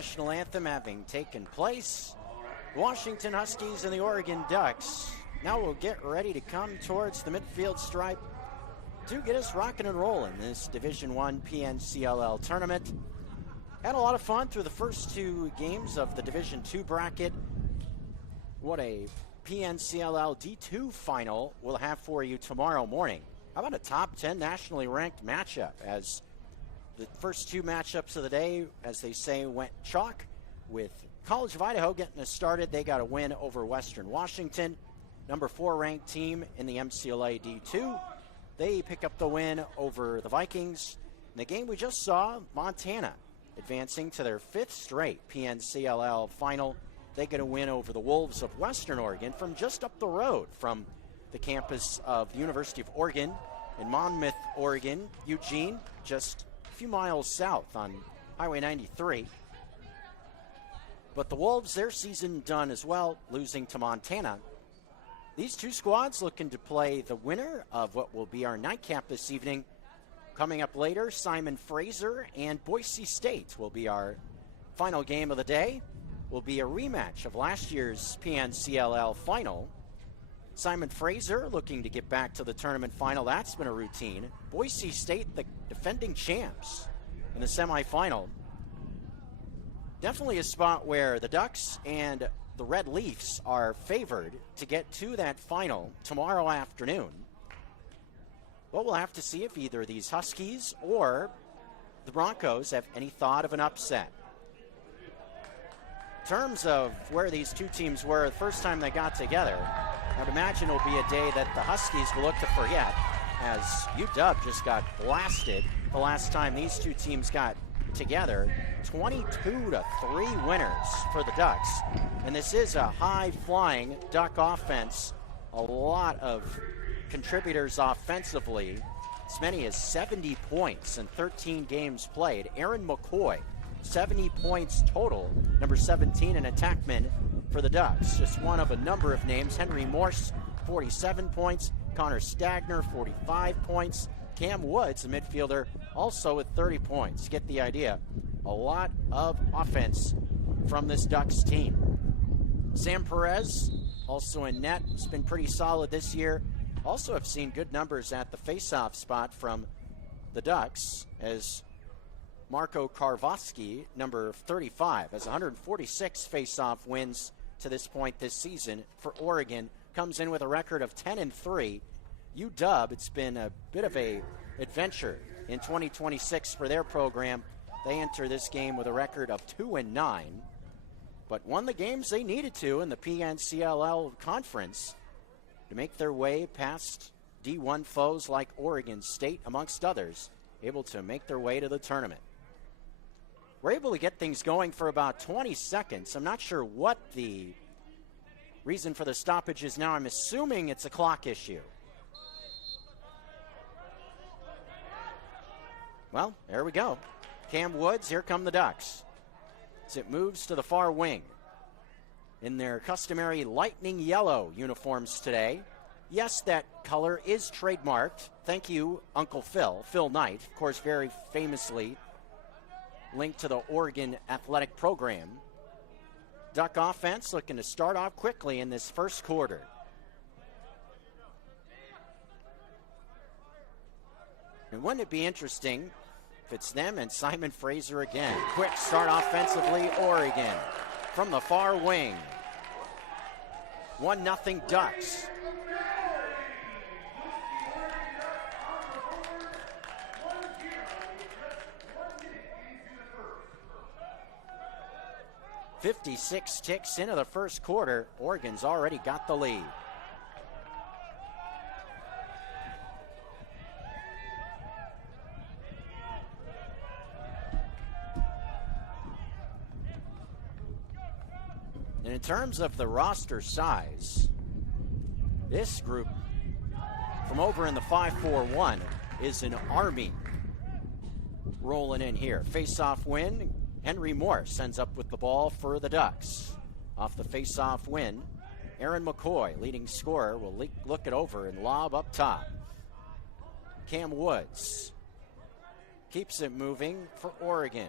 national anthem having taken place. The Washington Huskies and the Oregon Ducks now will get ready to come towards the midfield stripe to get us rocking and rolling this Division I PNCLL tournament. Had a lot of fun through the first two games of the Division II bracket. What a PNCLL D2 final we'll have for you tomorrow morning. How about a top 10 nationally ranked matchup, as the first two matchups of the day, as they say, went chalk, with College of Idaho getting us started. They got a win over Western Washington, number 4 ranked team in the MCLA D2. They pick up the win over the Vikings. In the game we just saw, Montana advancing to their 5th straight PNCLL final. They get a win over the Wolves of Western Oregon from just up the road from the campus of the University of Oregon in Monmouth, Oregon. Eugene, just a few miles south on Highway 93. But the Wolves, their season done as well, losing to Montana. These two squads looking to play the winner of what will be our nightcap this evening. Coming up later, Simon Fraser and Boise State will be our final game of the day. Will be a rematch of last year's PNCLL final. Simon Fraser looking to get back to the tournament final. That's been a routine. Boise State, the defending champs in the semifinal. Definitely a spot where the Ducks and the Red Leafs are favored to get to that final tomorrow afternoon. But we'll have to see if either these Huskies or the Broncos have any thought of an upset. In terms of where these two teams were the first time they got together, I would imagine it'll be a day that the Huskies will look to forget, as UW just got blasted the last time these two teams got together. 22-3 winners for the Ducks. And this is a high-flying Duck offense. A lot of contributors offensively. As many as 70 points in 13 games played. Aaron McCoy, 70 points total, number 17 in attackman for the Ducks. Just one of a number of names. Henry Morse, 47 points. Connor Stagner, 45 points. Cam Woods, a midfielder, also with 30 points. Get the idea. A lot of offense from this Ducks team. Sam Perez, also in net, has been pretty solid this year. Also have seen good numbers at the face-off spot from the Ducks, as Marco Karvosky, number 35, has 146 face-off wins to this point this season for Oregon. Comes in with a record of 10-3. UW, it's been a bit of a adventure in 2026 for their program. They enter this game with a record of 2-9, but won the games they needed to in the PNCLL conference to make their way past D1 foes like Oregon State, amongst others, able to make their way to the tournament. We're able to get things going for about 20 seconds. I'm not sure what the reason for the stoppage is now. I'm assuming it's a clock issue. Well, there we go. Cam Woods, here come the Ducks. As it moves to the far wing in their customary lightning yellow uniforms today. Yes, that color is trademarked. Thank you, Uncle Phil, Phil Knight, of course, very famously linked to the Oregon athletic program. Duck offense looking to start off quickly in this first quarter. And wouldn't it be interesting if it's them and Simon Fraser again? Quick start offensively, Oregon from the far wing. 1-0 Ducks. .56 ticks into the first quarter. Oregon's already got the lead. And in terms of the roster size, this group from over in the 5-4-1 is an army rolling in here. Face-off win. Henry Morse ends up with the ball for the Ducks. Off the face-off win, Aaron McCoy, leading scorer, will look it over and lob up top. Cam Woods keeps it moving for Oregon.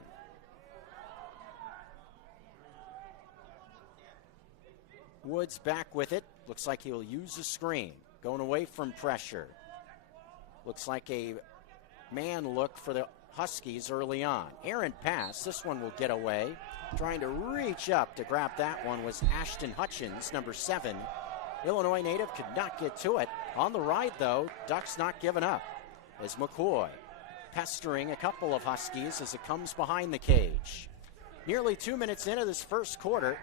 Woods back with it. Looks like he'll use the screen. Going away from pressure. Looks like a man look for the Huskies early on. Errant pass. This one will get away. Trying to reach up to grab that one was Ashton Hutchins, number 7. Illinois native could not get to it. On the ride, though, Ducks not giving up as McCoy pestering a couple of Huskies as it comes behind the cage. Nearly 2 minutes into this first quarter,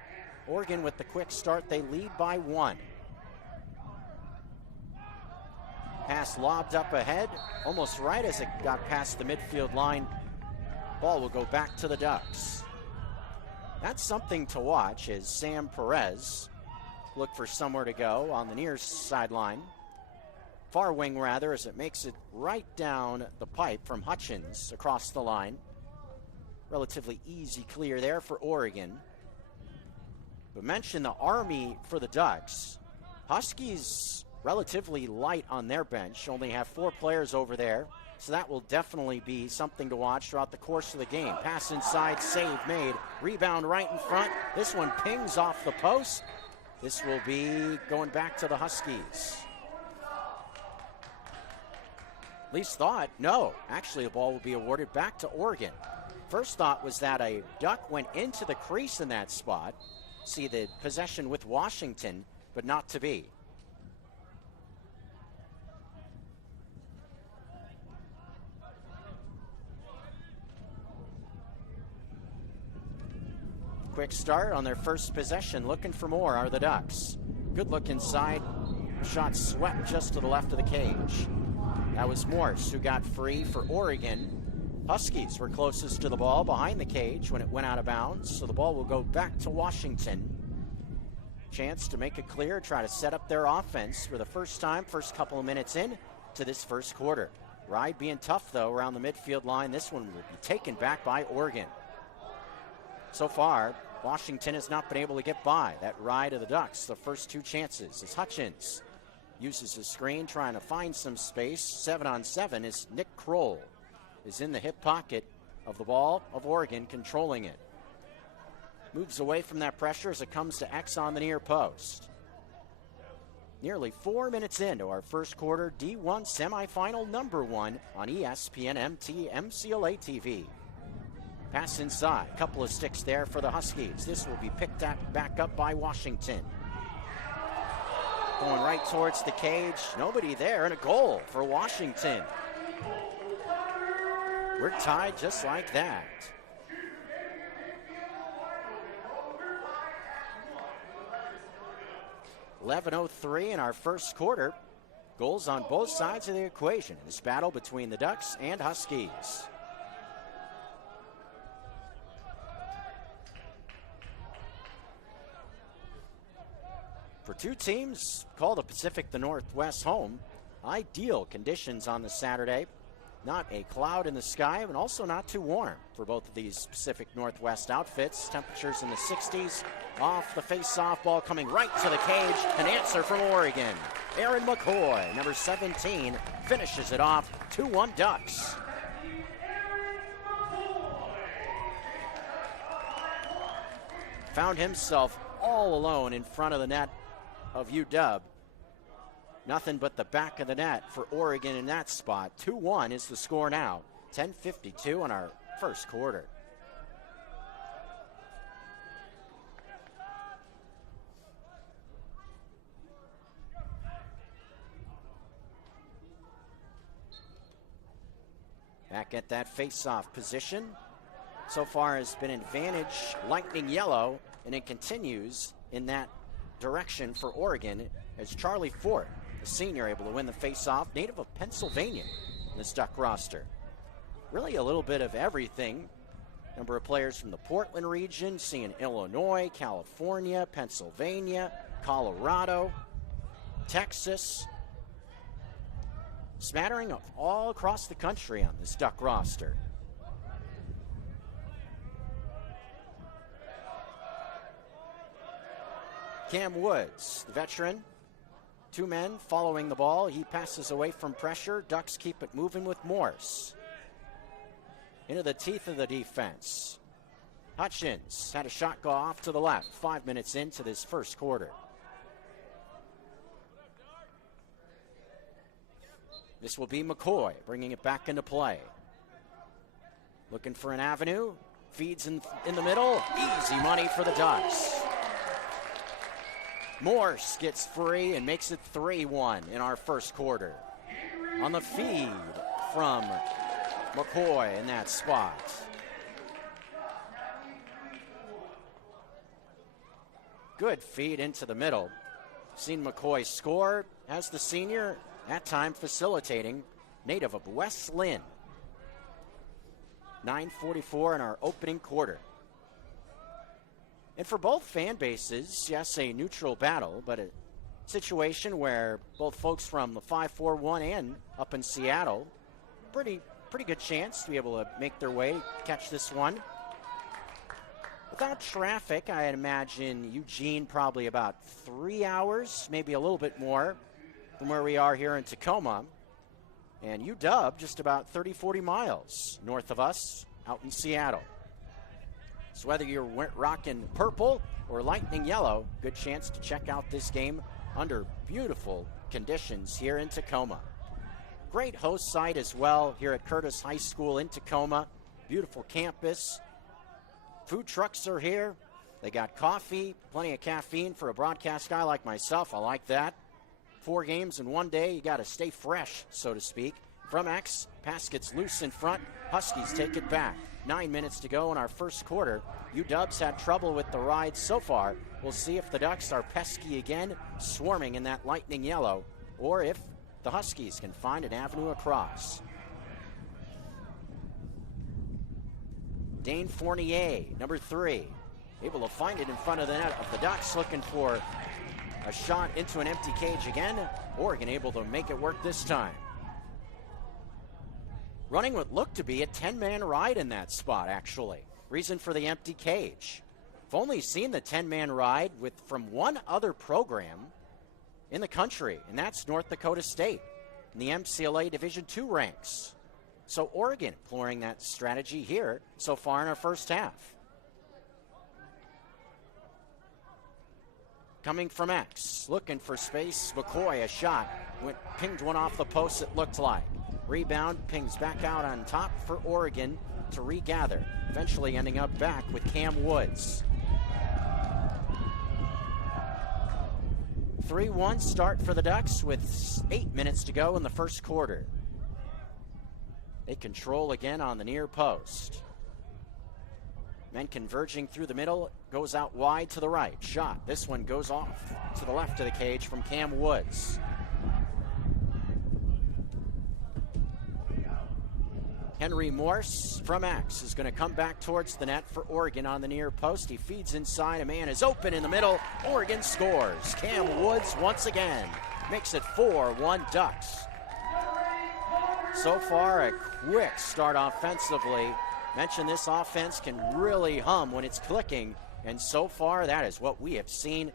Oregon with the quick start, they lead by 1. Pass lobbed up ahead, almost right as it got past the midfield line. Ball will go back to the Ducks. That's something to watch as Sam Perez look for somewhere to go on the near sideline. Far wing, rather, as it makes it right down the pipe from Hutchins across the line. Relatively easy clear there for Oregon. But mention the Army for the Ducks. Huskies relatively light on their bench, only have 4 players over there, so that will definitely be something to watch throughout the course of the game. Pass inside, save made, rebound right in front. This one pings off the post. This will be going back to the Huskies. Least thought, no, actually the ball will be awarded back to Oregon. First thought was that a Duck went into the crease in that spot. See the possession with Washington, but not to be. Quick start on their first possession. Looking for more are the Ducks. Good look inside. Shot swept just to the left of the cage. That was Morse who got free for Oregon. Huskies were closest to the ball behind the cage when it went out of bounds, so the ball will go back to Washington. Chance to make it clear, try to set up their offense for the first time, first couple of minutes in to this first quarter. Ride being tough, though, around the midfield line. This one will be taken back by Oregon. So far, Washington has not been able to get by that ride of the Ducks. The first 2 chances as Hutchins uses his screen, trying to find some space. 7-on-7 is Nick Kroll is in the hip pocket of the ball of Oregon, controlling it. Moves away from that pressure as it comes to X on the near post. Nearly 4 minutes into our first quarter, D1 semifinal number 1 on ESPN MCLA TV. Pass inside, couple of sticks there for the Huskies. This will be picked back up by Washington. Going right towards the cage, nobody there, and a goal for Washington. We're tied just like that. .11:03 in our first quarter. Goals on both sides of the equation in this battle between the Ducks and Huskies. For 2 teams call the Pacific the Northwest home, ideal conditions on the Saturday. Not a cloud in the sky, and also not too warm for both of these Pacific Northwest outfits. Temperatures in the 60s. Off the face-off, ball coming right to the cage. An answer from Oregon. Aaron McCoy, number 17, finishes it off. 2-1 Ducks. Found himself all alone in front of the net of UW. Nothing but the back of the net for Oregon in that spot. 2-1 is the score now. 10:52 in our first quarter. Back at that face-off position. So far has been advantage lightning yellow, and it continues in that direction for Oregon as Charlie Fort, the senior, able to win the face-off, native of Pennsylvania in this Duck roster. Really a little bit of everything. Number of players from the Portland region, seeing Illinois, California, Pennsylvania, Colorado, Texas. Smattering of all across the country on this Duck roster. Cam Woods, the veteran. 2 men following the ball. He passes away from pressure. Ducks keep it moving with Morse. Into the teeth of the defense. Hutchins had a shot go off to the left. 5 minutes into this first quarter. This will be McCoy bringing it back into play. Looking for an avenue. Feeds in the middle. Easy money for the Ducks. Morse gets free and makes it 3-1 in our first quarter. On the feed from McCoy in that spot. Good feed into the middle. Seen McCoy score as the senior, at time facilitating, native of West Lynn. 9:44 in our opening quarter. And for both fan bases, yes, a neutral battle, but a situation where both folks from the 541 and up in Seattle, pretty good chance to be able to make their way, catch this one. Without traffic, I imagine Eugene probably about 3 hours, maybe a little bit more from where we are here in Tacoma. And UW just about 30, 40 miles north of us out in Seattle. So whether you're rocking purple or lightning yellow, good chance to check out this game under beautiful conditions here in Tacoma. Great host site as well here at Curtis High School in Tacoma. Beautiful campus. Food trucks are here. They got coffee, plenty of caffeine for a broadcast guy like myself. I like that. 4 games in one day. You got to stay fresh, so to speak. From X, pass gets loose in front. Huskies take it back. 9 minutes to go in our first quarter. UW's had trouble with the ride so far. We'll see if the Ducks are pesky again, swarming in that lightning yellow, or if the Huskies can find an avenue across. Dane Fournier, number 3, able to find it in front of the net of the Ducks, looking for a shot into an empty cage again. Oregon able to make it work this time. Running what looked to be a 10-man ride in that spot, actually. Reason for the empty cage. I've only seen the 10-man ride from one other program in the country, and that's North Dakota State in the MCLA Division II ranks. So Oregon employing that strategy here so far in our first half. Coming from X, looking for space. McCoy, a shot. Pinged one off the post, it looked like. Rebound, pings back out on top for Oregon to regather. Eventually ending up back with Cam Woods. 3-1 start for the Ducks with 8 minutes to go in the first quarter. They control again on the near post. Men converging through the middle, goes out wide to the right. Shot. This one goes off to the left of the cage from Cam Woods. Henry Morse from X is going to come back towards the net for Oregon on the near post. He feeds inside. A man is open in the middle. Oregon scores. Cam Woods once again makes it 4-1 Ducks. So far, a quick start offensively. Mentioned this offense can really hum when it's clicking, and so far that is what we have seen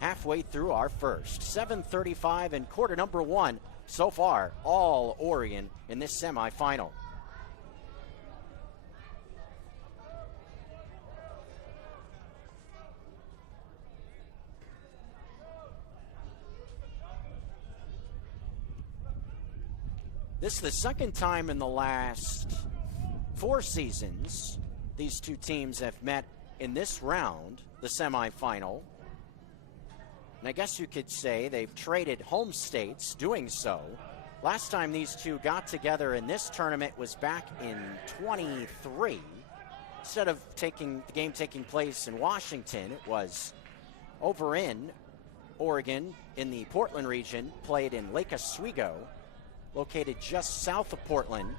halfway through our first. 7:35 in quarter number 1. So far, all Oregon in this semifinal. This is the second time in the last 4 seasons these two teams have met in this round, the semifinal. And I guess you could say they've traded home states doing so. Last time these two got together in this tournament was back in 23. Instead of the game taking place in Washington, it was over in Oregon in the Portland region, played in Lake Oswego, located just south of Portland.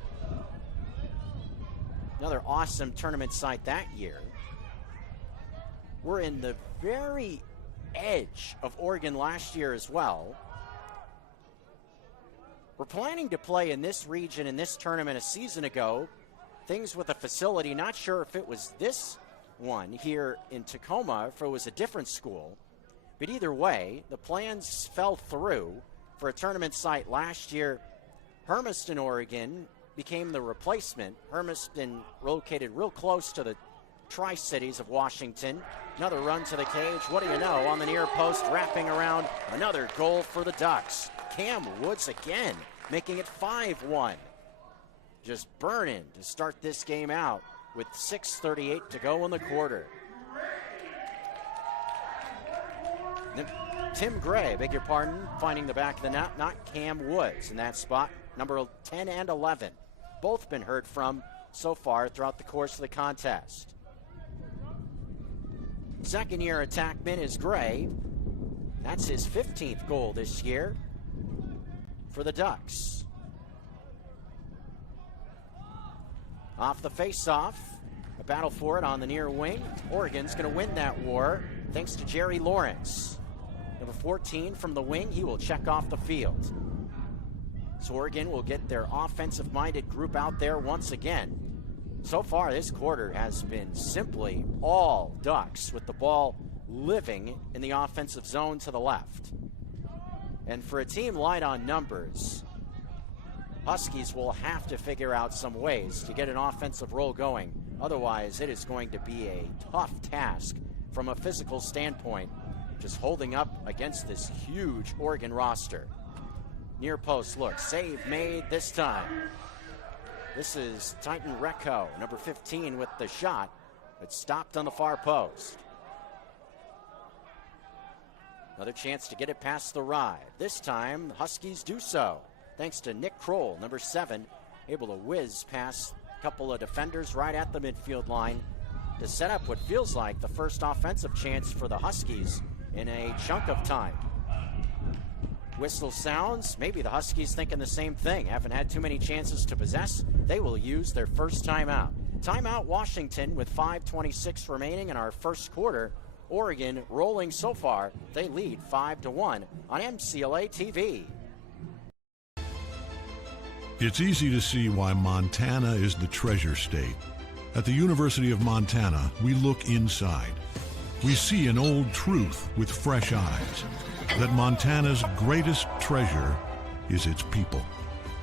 Another awesome tournament site that year. We're in the very edge of Oregon last year as well. We're planning to play in this region in this tournament a season ago. Things with the facility, not sure if it was this one here in Tacoma, if it was a different school. But either way, the plans fell through for a tournament site last year. Hermiston, Oregon became the replacement. Hermiston located real close to the Tri-Cities of Washington. Another run to the cage. What do you know? On the near post, wrapping around. Another goal for the Ducks. Cam Woods again making it 5-1. Just burning to start this game out with 6:38 to go in the quarter. Tim Gray, beg your pardon, finding the back of the net, not Cam Woods in that spot. Number 10 and 11, both been heard from so far throughout the course of the contest. Second-year attackman is Gray. That's his 15th goal this year for the Ducks. Off the face-off, a battle for it on the near wing. Oregon's going to win that war thanks to Jerry Lawrence. Number 14 from the wing, he will check off the field. So Oregon will get their offensive-minded group out there once again. So far, this quarter has been simply all Ducks, with the ball living in the offensive zone to the left. And for a team light on numbers, Huskies will have to figure out some ways to get an offensive roll going. Otherwise, it is going to be a tough task from a physical standpoint, just holding up against this huge Oregon roster. Near post look, save made this time. This is Titan Recco, number 15 with the shot, but stopped on the far post. Another chance to get it past the ride. This time, the Huskies do so, thanks to Nick Kroll, number 7, able to whiz past a couple of defenders right at the midfield line to set up what feels like the first offensive chance for the Huskies in a chunk of time. Whistle sounds. Maybe the Huskies thinking the same thing. Haven't had too many chances to possess. They will use their first timeout. Timeout Washington with 5:26 remaining in our first quarter. Oregon rolling so far. They lead 5-1 on MCLA TV. It's easy to see why Montana is the treasure state. At the University of Montana, we look inside. We see an old truth with fresh eyes, that Montana's greatest treasure is its people.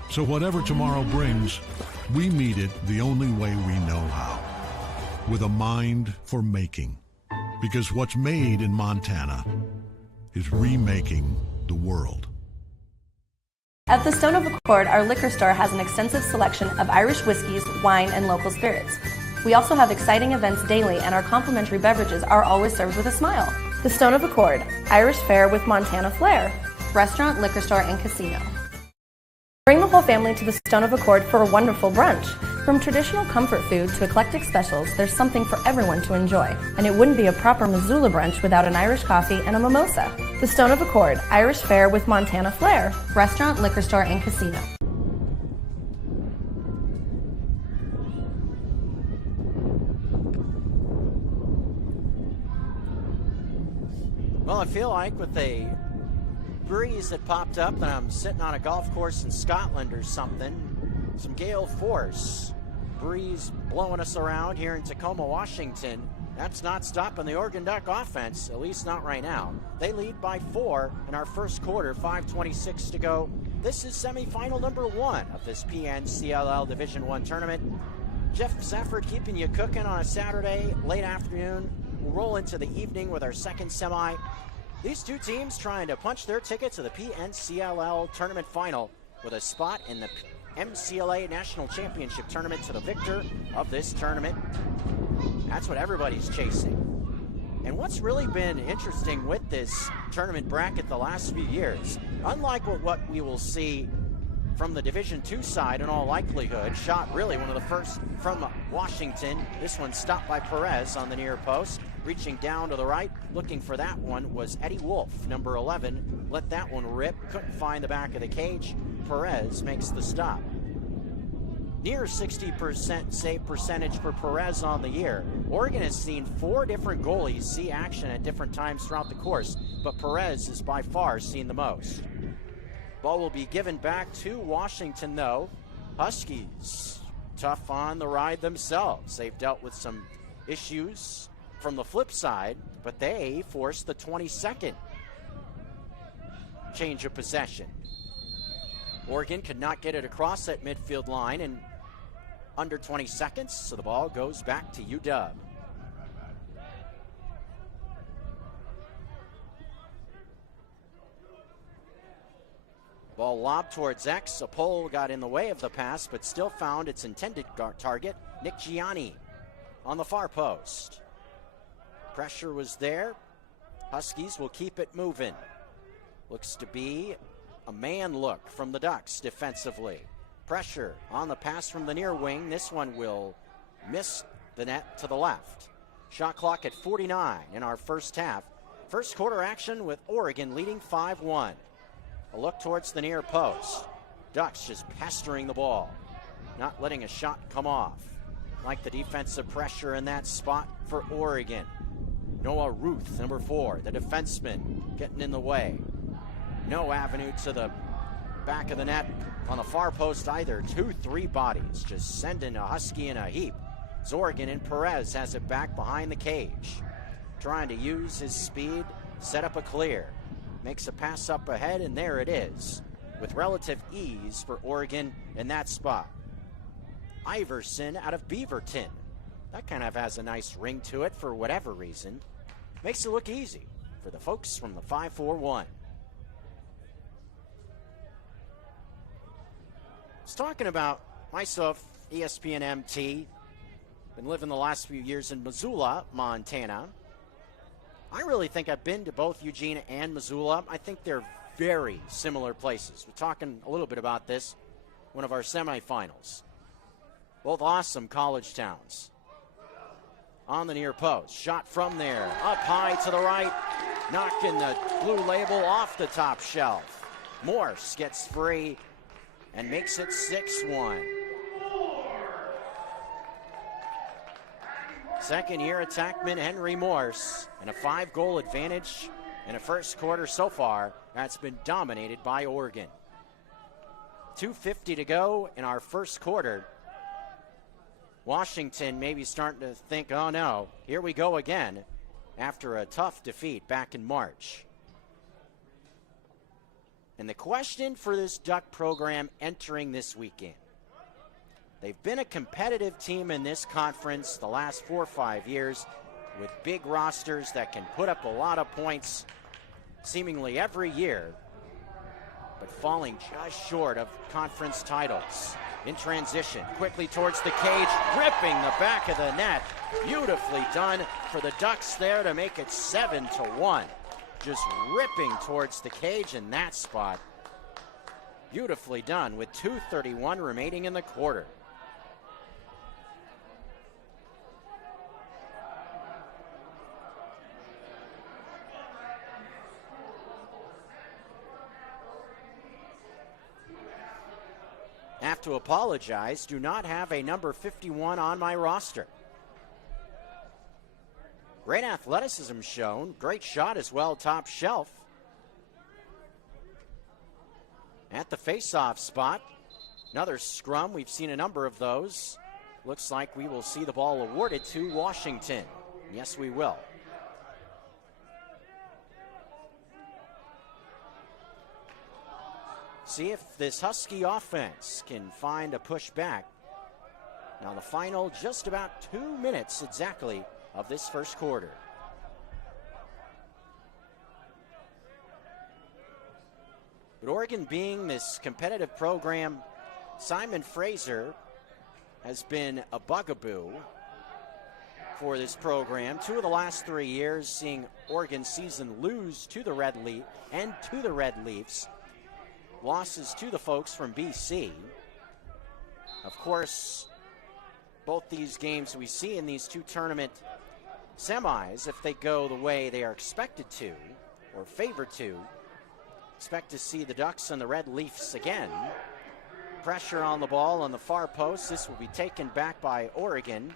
So whatever tomorrow brings, we meet it the only way we know how, with a mind for making. Because what's made in Montana is remaking the world. At the Stone of Accord, our liquor store has an extensive selection of Irish whiskeys, wine, and local spirits. We also have exciting events daily, and our complimentary beverages are always served with a smile. The Stone of Accord, Irish fare with Montana flair, restaurant, liquor store, and casino. Bring the whole family to the Stone of Accord for a wonderful brunch. From traditional comfort food to eclectic specials, there's something for everyone to enjoy. And it wouldn't be a proper Missoula brunch without an Irish coffee and a mimosa. The Stone of Accord, Irish fare with Montana flair, restaurant, liquor store, and casino. Well, I feel like with a breeze that popped up and I'm sitting on a golf course in Scotland or something, some gale force breeze blowing us around here in Tacoma, Washington. That's not stopping the Oregon Duck offense, at least not right now. They lead by 4 in our first quarter, 5:26 to go. This is semifinal number 1 of this PNCLL Division I tournament. Jeff Safford keeping you cooking on a Saturday, late afternoon. We'll roll into the evening with our second semi. These two teams trying to punch their ticket to the PNCLL tournament final with a spot in the MCLA National Championship tournament to the victor of this tournament. That's what everybody's chasing. And what's really been interesting with this tournament bracket the last few years, unlike what we will see from the Division II side in all likelihood, shot really one of the first from Washington. This one stopped by Perez on the near post. Reaching down to the right, looking for that one was Eddie Wolf, number 11. Let that one rip, couldn't find the back of the cage. Perez makes the stop. Near 60% save percentage for Perez on the year. Oregon has seen 4 different goalies see action at different times throughout the course, but Perez has by far seen the most. Ball will be given back to Washington, though. Huskies, tough on the ride themselves. They've dealt with some issues from the flip side, but they forced the 22nd change of possession. Oregon could not get it across that midfield line in under 20 seconds, so the ball goes back to UW. Ball Ball lobbed towards X. A pole got in the way of the pass, but still found its intended target, Nick Gianni, on the far post. Pressure was there. Huskies will keep it moving. Looks to be a man look from the Ducks defensively. Pressure on the pass from the near wing. This one will miss the net to the left. Shot clock at 49 in our first half. First quarter action with Oregon leading 5-1. A look towards the near post. Ducks just pestering the ball, not letting a shot come off. Like the defensive pressure in that spot for Oregon. Noah Ruth, number 4, the defenseman, getting in the way. No avenue to the back of the net on the far post either. 2-3 bodies just sending a Husky in a heap. Zorgan and Perez has it back behind the cage. Trying to use his speed, set up a clear. Makes a pass up ahead, and there it is. With relative ease for Oregon in that spot. Iverson out of Beaverton. That kind of has a nice ring to it for whatever reason. Makes it look easy for the folks from the 5-4-1. I was talking about myself, ESPN MT. Been living the last few years in Missoula, Montana. I really think I've been to both Eugene and Missoula. I think they're very similar places. We're talking a little bit about this, one of our semifinals. Both awesome college towns. On the near post, shot from there, up high to the right, knocking the blue label off the top shelf. Morse gets free and makes it 6-1. Second-year attackman Henry Morse, and a 5-goal advantage in a first quarter so far that's been dominated by Oregon. 2:50 to go in our first quarter. Washington maybe starting to think, oh no, here we go again after a tough defeat back in March. And the question for this Duck program entering this weekend. They've been a competitive team in this conference the last 4 or 5 years with big rosters that can put up a lot of points seemingly every year, but falling just short of conference titles. In transition, quickly towards the cage, ripping the back of the net. Beautifully done for the Ducks there to make it 7-1. Just ripping towards the cage in that spot. Beautifully done with 2:31 remaining in the quarter. Have to apologize, do not have a number 51 on my roster. Great athleticism shown, great shot as well, top shelf. At the face-off spot, another scrum, we've seen a number of those. Looks like we will see the ball awarded to Washington. Yes, we will. See if this Husky offense can find a push back. Now the final just about 2 minutes exactly of this first quarter. But Oregon being this competitive program, Simon Fraser has been a bugaboo for this program. 2 of the last 3 years seeing Oregon season lose to the Red Leaf and to the Red Leafs. Losses to the folks from BC. Of course, both these games we see in these 2 tournament semis, if they go the way they are expected to, or favored to, expect to see the Ducks and the Red Leafs again. Pressure on the ball on the far post. This will be taken back by Oregon.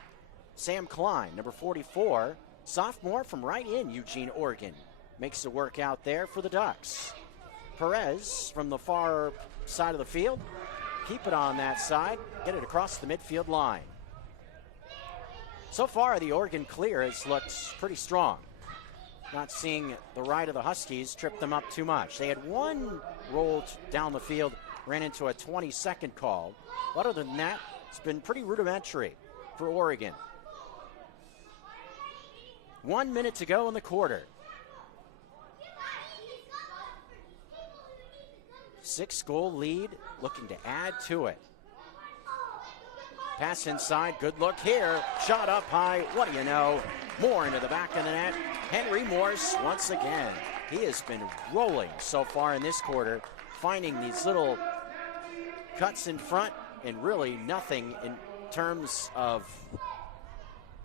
Sam Klein, number 44, sophomore from right in Eugene, Oregon, makes the work out there for the Ducks. Perez from the far side of the field. Keep it on that side. Get it across the midfield line. So far, the Oregon clear has looked pretty strong. Not seeing the right of the Huskies trip them up too much. They had one roll down the field, ran into a 20-second call. Other than that, it's been pretty rudimentary for Oregon. 1 minute to go in the quarter. 6-goal lead, looking to add to it. Pass inside, good look here. Shot up high, what do you know? More into the back of the net. Henry Morse once again. He has been rolling so far in this quarter, finding these little cuts in front and really nothing in terms of,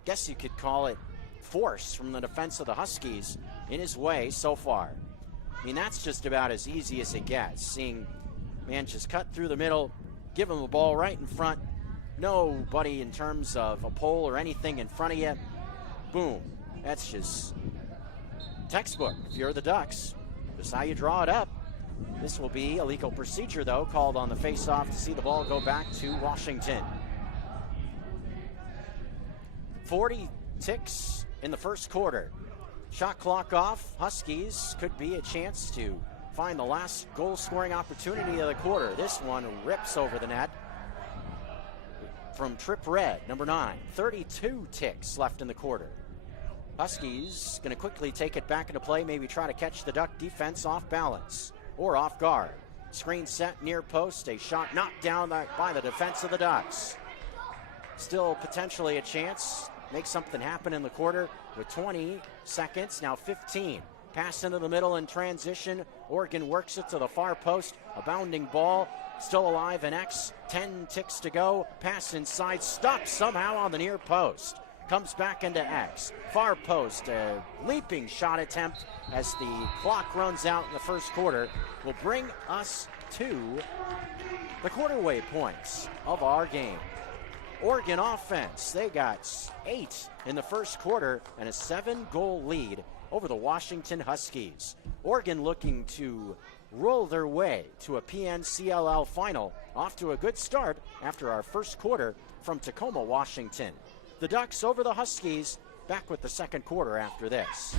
guess you could call it, force from the defense of the Huskies in his way so far. I mean, that's just about as easy as it gets. Seeing man just cut through the middle, give him the ball right in front. Nobody in terms of a pole or anything in front of you. Boom. That's just textbook. If you're the Ducks, just how you draw it up. This will be a legal procedure, though, called on the face-off to see the ball go back to Washington. 40 ticks in the first quarter. Shot clock off. Huskies could be a chance to find the last goal-scoring opportunity of the quarter. This one rips over the net from Trip Red, number 9. 32 ticks left in the quarter. Huskies going to quickly take it back into play, maybe try to catch the Duck defense off balance or off guard. Screen set near post, a shot knocked down by the defense of the Ducks. Still potentially a chance, make something happen in the quarter with 20 seconds, now 15. Pass into the middle in transition. Oregon works it to the far post, a bounding ball. Still alive in X, 10 ticks to go. Pass inside, stops somehow on the near post. Comes back into X. Far post, a leaping shot attempt as the clock runs out in the first quarter will bring us to the quarter-way points of our game. Oregon offense, they got 8 in the first quarter and a 7-goal lead over the Washington Huskies. Oregon looking to roll their way to a PNCLL final, off to a good start after our first quarter from Tacoma, Washington. The Ducks over the Huskies, back with the second quarter after this.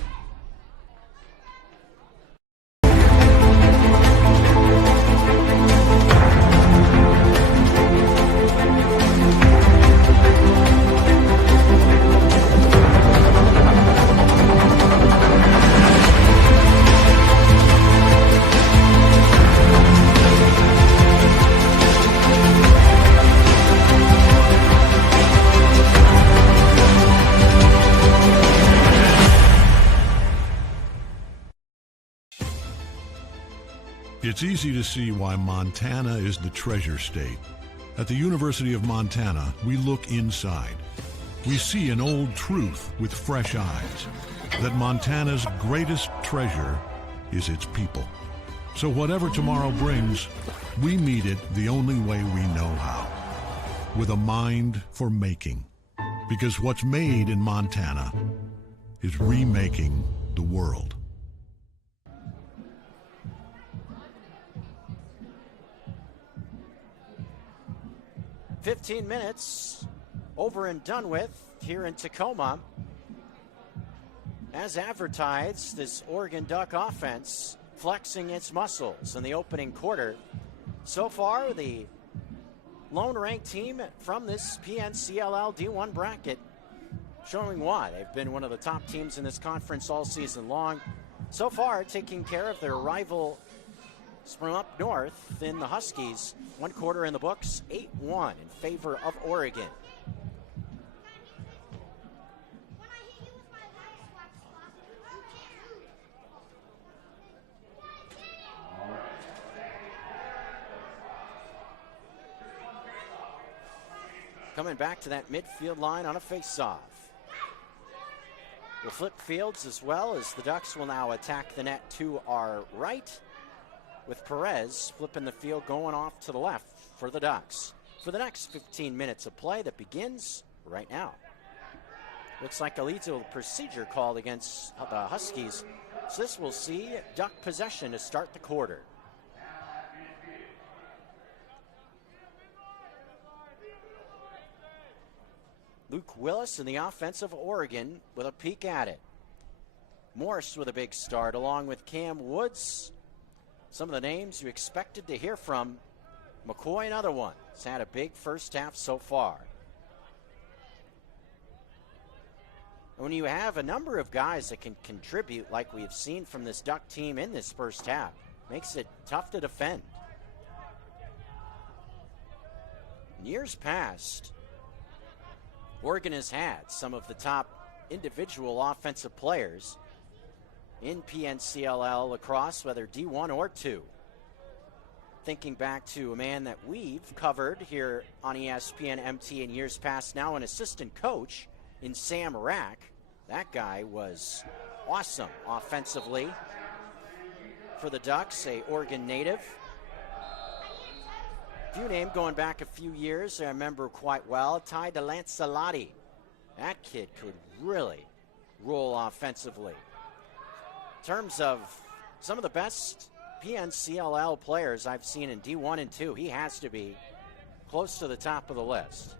It's easy to see why Montana is the treasure state. At the University of Montana, we look inside. We see an old truth with fresh eyes, that Montana's greatest treasure is its people. So whatever tomorrow brings, we meet it the only way we know how, with a mind for making. Because what's made in Montana is remaking the world. 15 minutes over and done with here in Tacoma. As advertised, this Oregon Duck offense flexing its muscles in the opening quarter. So far, the lone ranked team from this PNCLL D1 bracket showing why they've been one of the top teams in this conference all season long. So far, taking care of their rival from up north in the Huskies. One quarter in the books, 8-1 in favor of Oregon. Coming back to that midfield line on a face-off. We'll flip fields as well, as the Ducks will now attack the net to our right, with Perez flipping the field going off to the left for the Ducks. For the next 15 minutes of play that begins right now. Looks like a legal procedure called against the Huskies. So this will see Duck possession to start the quarter. Luke Willis in the offense of Oregon with a peek at it. Morse with a big start along with Cam Woods. Some of the names you expected to hear from. McCoy, another one. He's had a big first half so far. And when you have a number of guys that can contribute like we've seen from this Duck team in this first half, makes it tough to defend. In years past, Oregon has had some of the top individual offensive players in PNCLL lacrosse, whether D1 or 2. Thinking back to a man that we've covered here on ESPN MT in years past, now an assistant coach in Sam Rack. That guy was awesome offensively for the Ducks, a Oregon native. Few name going back a few years I remember quite well, Ty DeLancelotti. That kid could really roll offensively. In terms of some of the best PNCLL players I've seen in D1 and 2, he has to be close to the top of the list.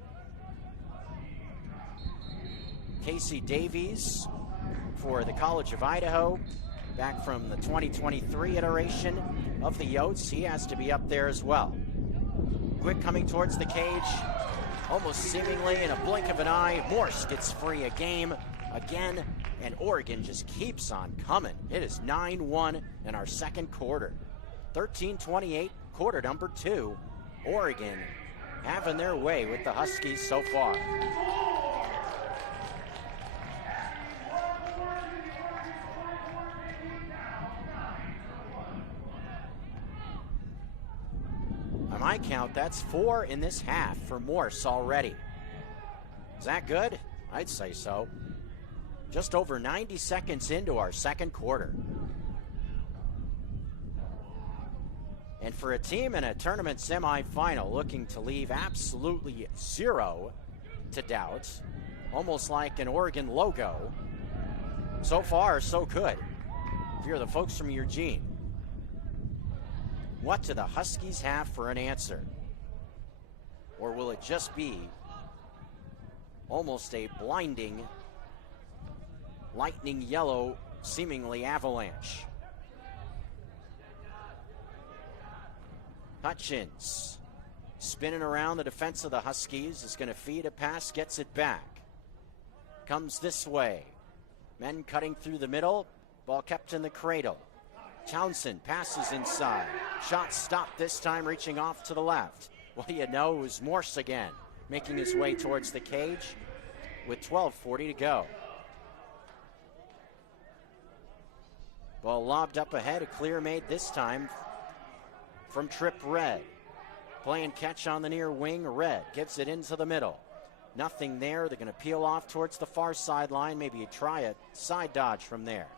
Casey Davies for the College of Idaho, back from the 2023 iteration of the Yotes. He has to be up there as well. Quick coming towards the cage, almost seemingly in a blink of an eye. Morse gets free a game again, and Oregon just keeps on coming. It is 9-1 in our second quarter. 13-28, quarter number 2. Oregon having their way with the Huskies so far. By my count, that's 4 in this half for Morse already. Is that good? I'd say so. Just over 90 seconds into our second quarter. And for a team in a tournament semifinal looking to leave absolutely zero to doubt, almost like an Oregon logo, so far, so good. If you're the folks from Eugene, what do the Huskies have for an answer? Or will it just be almost a blinding, lightning yellow, seemingly avalanche? Hutchins spinning around the defense of the Huskies, is going to feed a pass, gets it back. Comes this way. Men cutting through the middle, ball kept in the cradle. Townsend passes inside. Shot stopped this time, reaching off to the left. What do you know, it was Morse again, making his way towards the cage with 12:40 to go. Ball lobbed up ahead, a clear made this time from Trip Red. Playing catch on the near wing, Red gives it into the middle. Nothing there, they're gonna peel off towards the far sideline, maybe try a side dodge from there.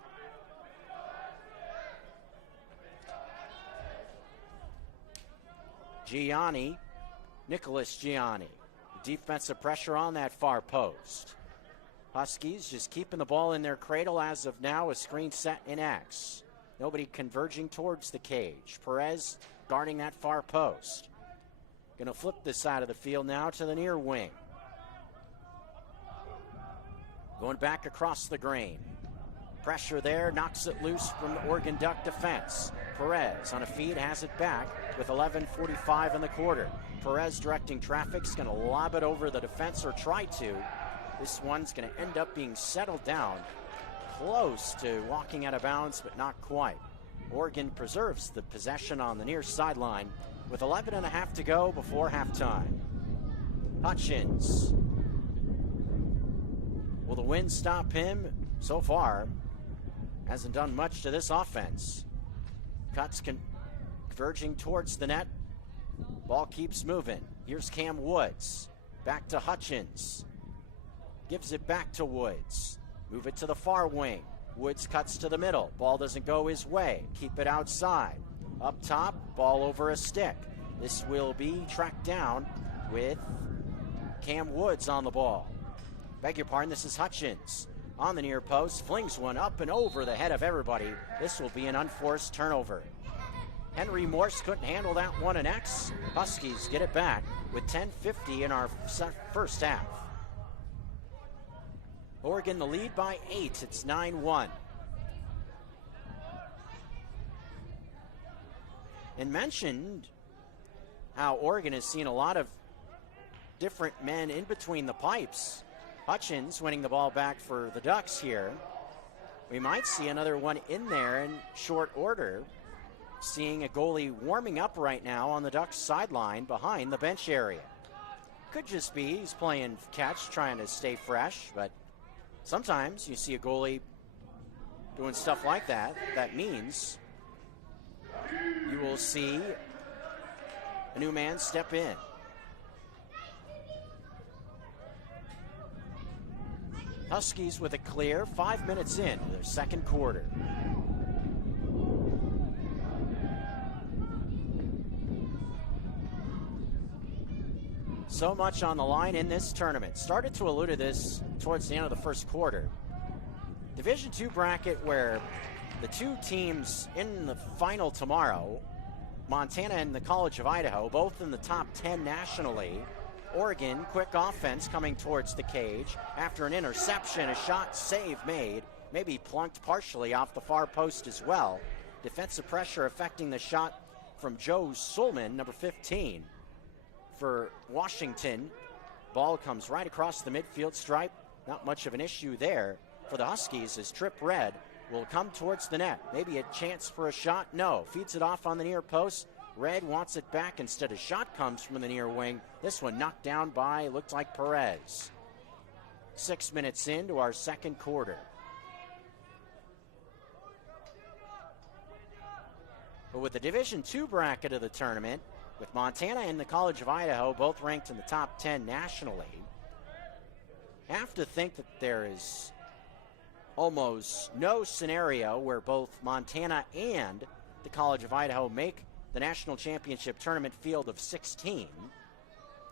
Nicholas Gianni. Defensive pressure on that far post. Huskies just keeping the ball in their cradle as of now, a screen set in X. Nobody converging towards the cage. Perez guarding that far post. Gonna flip this side of the field now to the near wing. Going back across the grain. Pressure there, knocks it loose from the Oregon Duck defense. Perez on a feed has it back with 11:45 in the quarter. Perez directing traffic's going to lob it over the defense, or try to. This one's going to end up being settled down close to walking out of bounds, but not quite. Oregon preserves the possession on the near sideline with 11:30 to go before halftime. Hutchins. Will the wind stop him? So far, hasn't done much to this offense. Cuts converging towards the net. Ball keeps moving. Here's Cam Woods. Back to Hutchins. Gives it back to Woods. Move it to the far wing. Woods cuts to the middle. Ball doesn't go his way. Keep it outside. Up top, ball over a stick. This will be tracked down with Cam Woods on the ball. Beg your pardon, this is Hutchins. On the near post, flings one up and over the head of everybody. This will be an unforced turnover. Henry Morse couldn't handle that one in X. Huskies get it back with 10:50 in our first half. Oregon the lead by 8. It's 9-1. And mentioned how Oregon has seen a lot of different men in between the pipes. Hutchins winning the ball back for the Ducks here. We might see another one in there in short order. Seeing a goalie warming up right now on the Ducks sideline behind the bench area. could just be he's playing catch, trying to stay fresh, but sometimes you see a goalie doing stuff like that. That means you will see a new man step in. Huskies with a clear 5 minutes in their second quarter. So much on the line in this tournament. Started to allude to this towards the end of the first quarter. Division II bracket where the two teams in the final tomorrow, Montana and the College of Idaho, both in the top 10 nationally. Oregon, quick offense coming towards the cage. After an interception, a shot save made, maybe plunked partially off the far post as well. Defensive pressure affecting the shot from Joe Sulman, number 15. For Washington, ball comes right across the midfield stripe. Not much of an issue there for the Huskies as Trip Red will come towards the net. Maybe a chance for a shot? No. Feeds it off on the near post. Red wants it back. Instead, a shot comes from the near wing. This one knocked down by, looked like Perez. 6 minutes into our second quarter. But with the Division II bracket of the tournament, with Montana and the College of Idaho both ranked in the top 10 nationally, I have to think that there is almost no scenario where both Montana and the College of Idaho make the national championship tournament field of 16.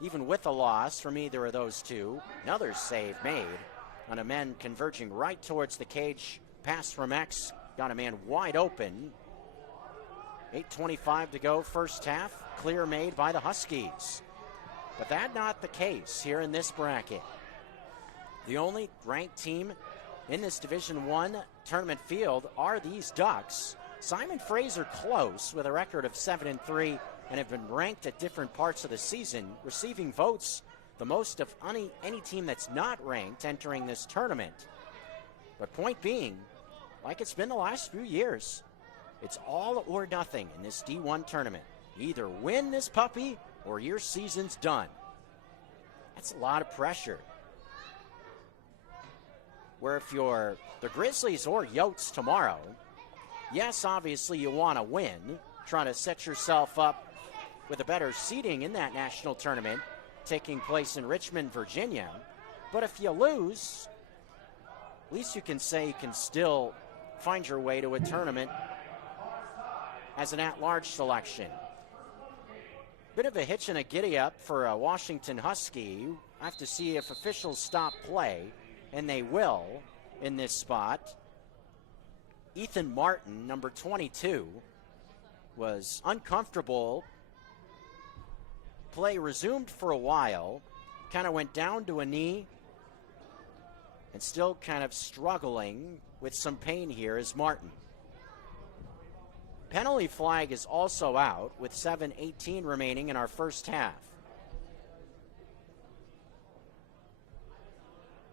Even with a loss from either of those two, another save made on a man converging right towards the cage. Pass from X, got a man wide open. 8:25 to go first half. Clear made by the Huskies. But that's not the case here in this bracket. The only ranked team in this Division I tournament field are these Ducks. Simon Fraser close with a record of 7-3 and have been ranked at different parts of the season, receiving votes the most of any team that's not ranked entering this tournament. But point being, like it's been the last few years, it's all or nothing in this D1 tournament. You either win this puppy or your season's done. That's a lot of pressure. Where if you're the Grizzlies or Yotes tomorrow, yes, obviously you want to win, trying to set yourself up with a better seeding in that national tournament taking place in Richmond, Virginia. But if you lose, at least you can say you can still find your way to a tournament as an at-large selection. Bit of a hitch and a giddy-up for a Washington Husky. I have to see if officials stop play, and they will in this spot. Ethan Martin, number 22, was uncomfortable. Play resumed for a while, kind of went down to a knee, and still kind of struggling with some pain here is Martin. Penalty flag is also out with 7:18 remaining in our first half.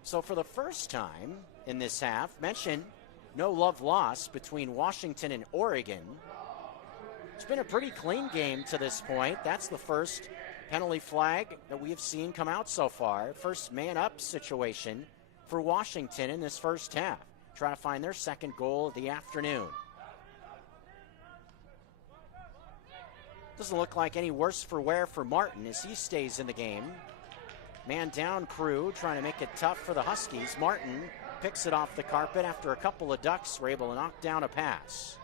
So for the first time in this half, mention no love lost between Washington and Oregon. It's been a pretty clean game to this point. That's the first penalty flag that we have seen come out so far. First man-up situation for Washington in this first half. Try to find their second goal of the afternoon. Doesn't look like any worse for wear for Martin as he stays in the game. Man down crew trying to make it tough for the Huskies. Martin picks it off the carpet after a couple of Ducks were able to knock down a pass.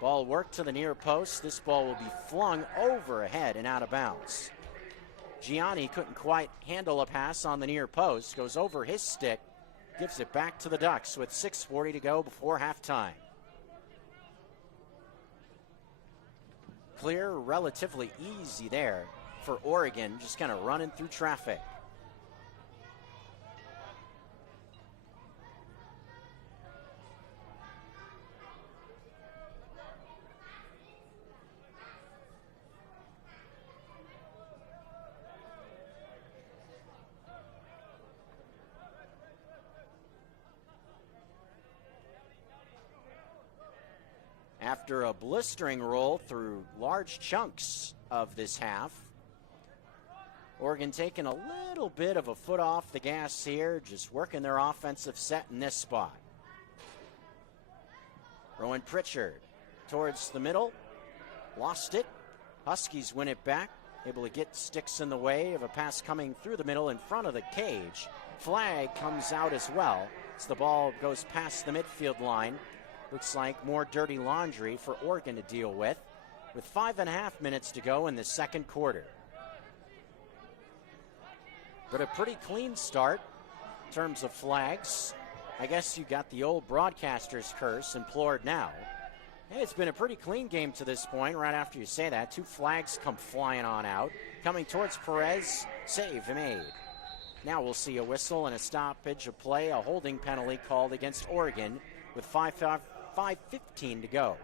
Ball worked to the near post. This ball will be flung over ahead and out of bounds. Gianni couldn't quite handle a pass on the near post. Goes over his stick. Gives it back to the Ducks with 6:40 to go before halftime. Clear, relatively easy there for Oregon, just kind of running through traffic. After a blistering roll through large chunks of this half, Oregon taking a little bit of a foot off the gas here, just working their offensive set in this spot. Rowan Pritchard towards the middle, lost it. Huskies win it back, able to get sticks in the way of a pass coming through the middle in front of the cage. Flag comes out as well as the ball goes past the midfield line. Looks like more dirty laundry for Oregon to deal with 5.5 minutes to go in the second quarter. But a pretty clean start in terms of flags. I guess you got the old broadcaster's curse implored now. Hey, it's been a pretty clean game to this point. Right after you say that, 2 flags come flying on out. Coming towards Perez, save made. Now we'll see a whistle and a stoppage of play, a holding penalty called against Oregon with 5:15 to go.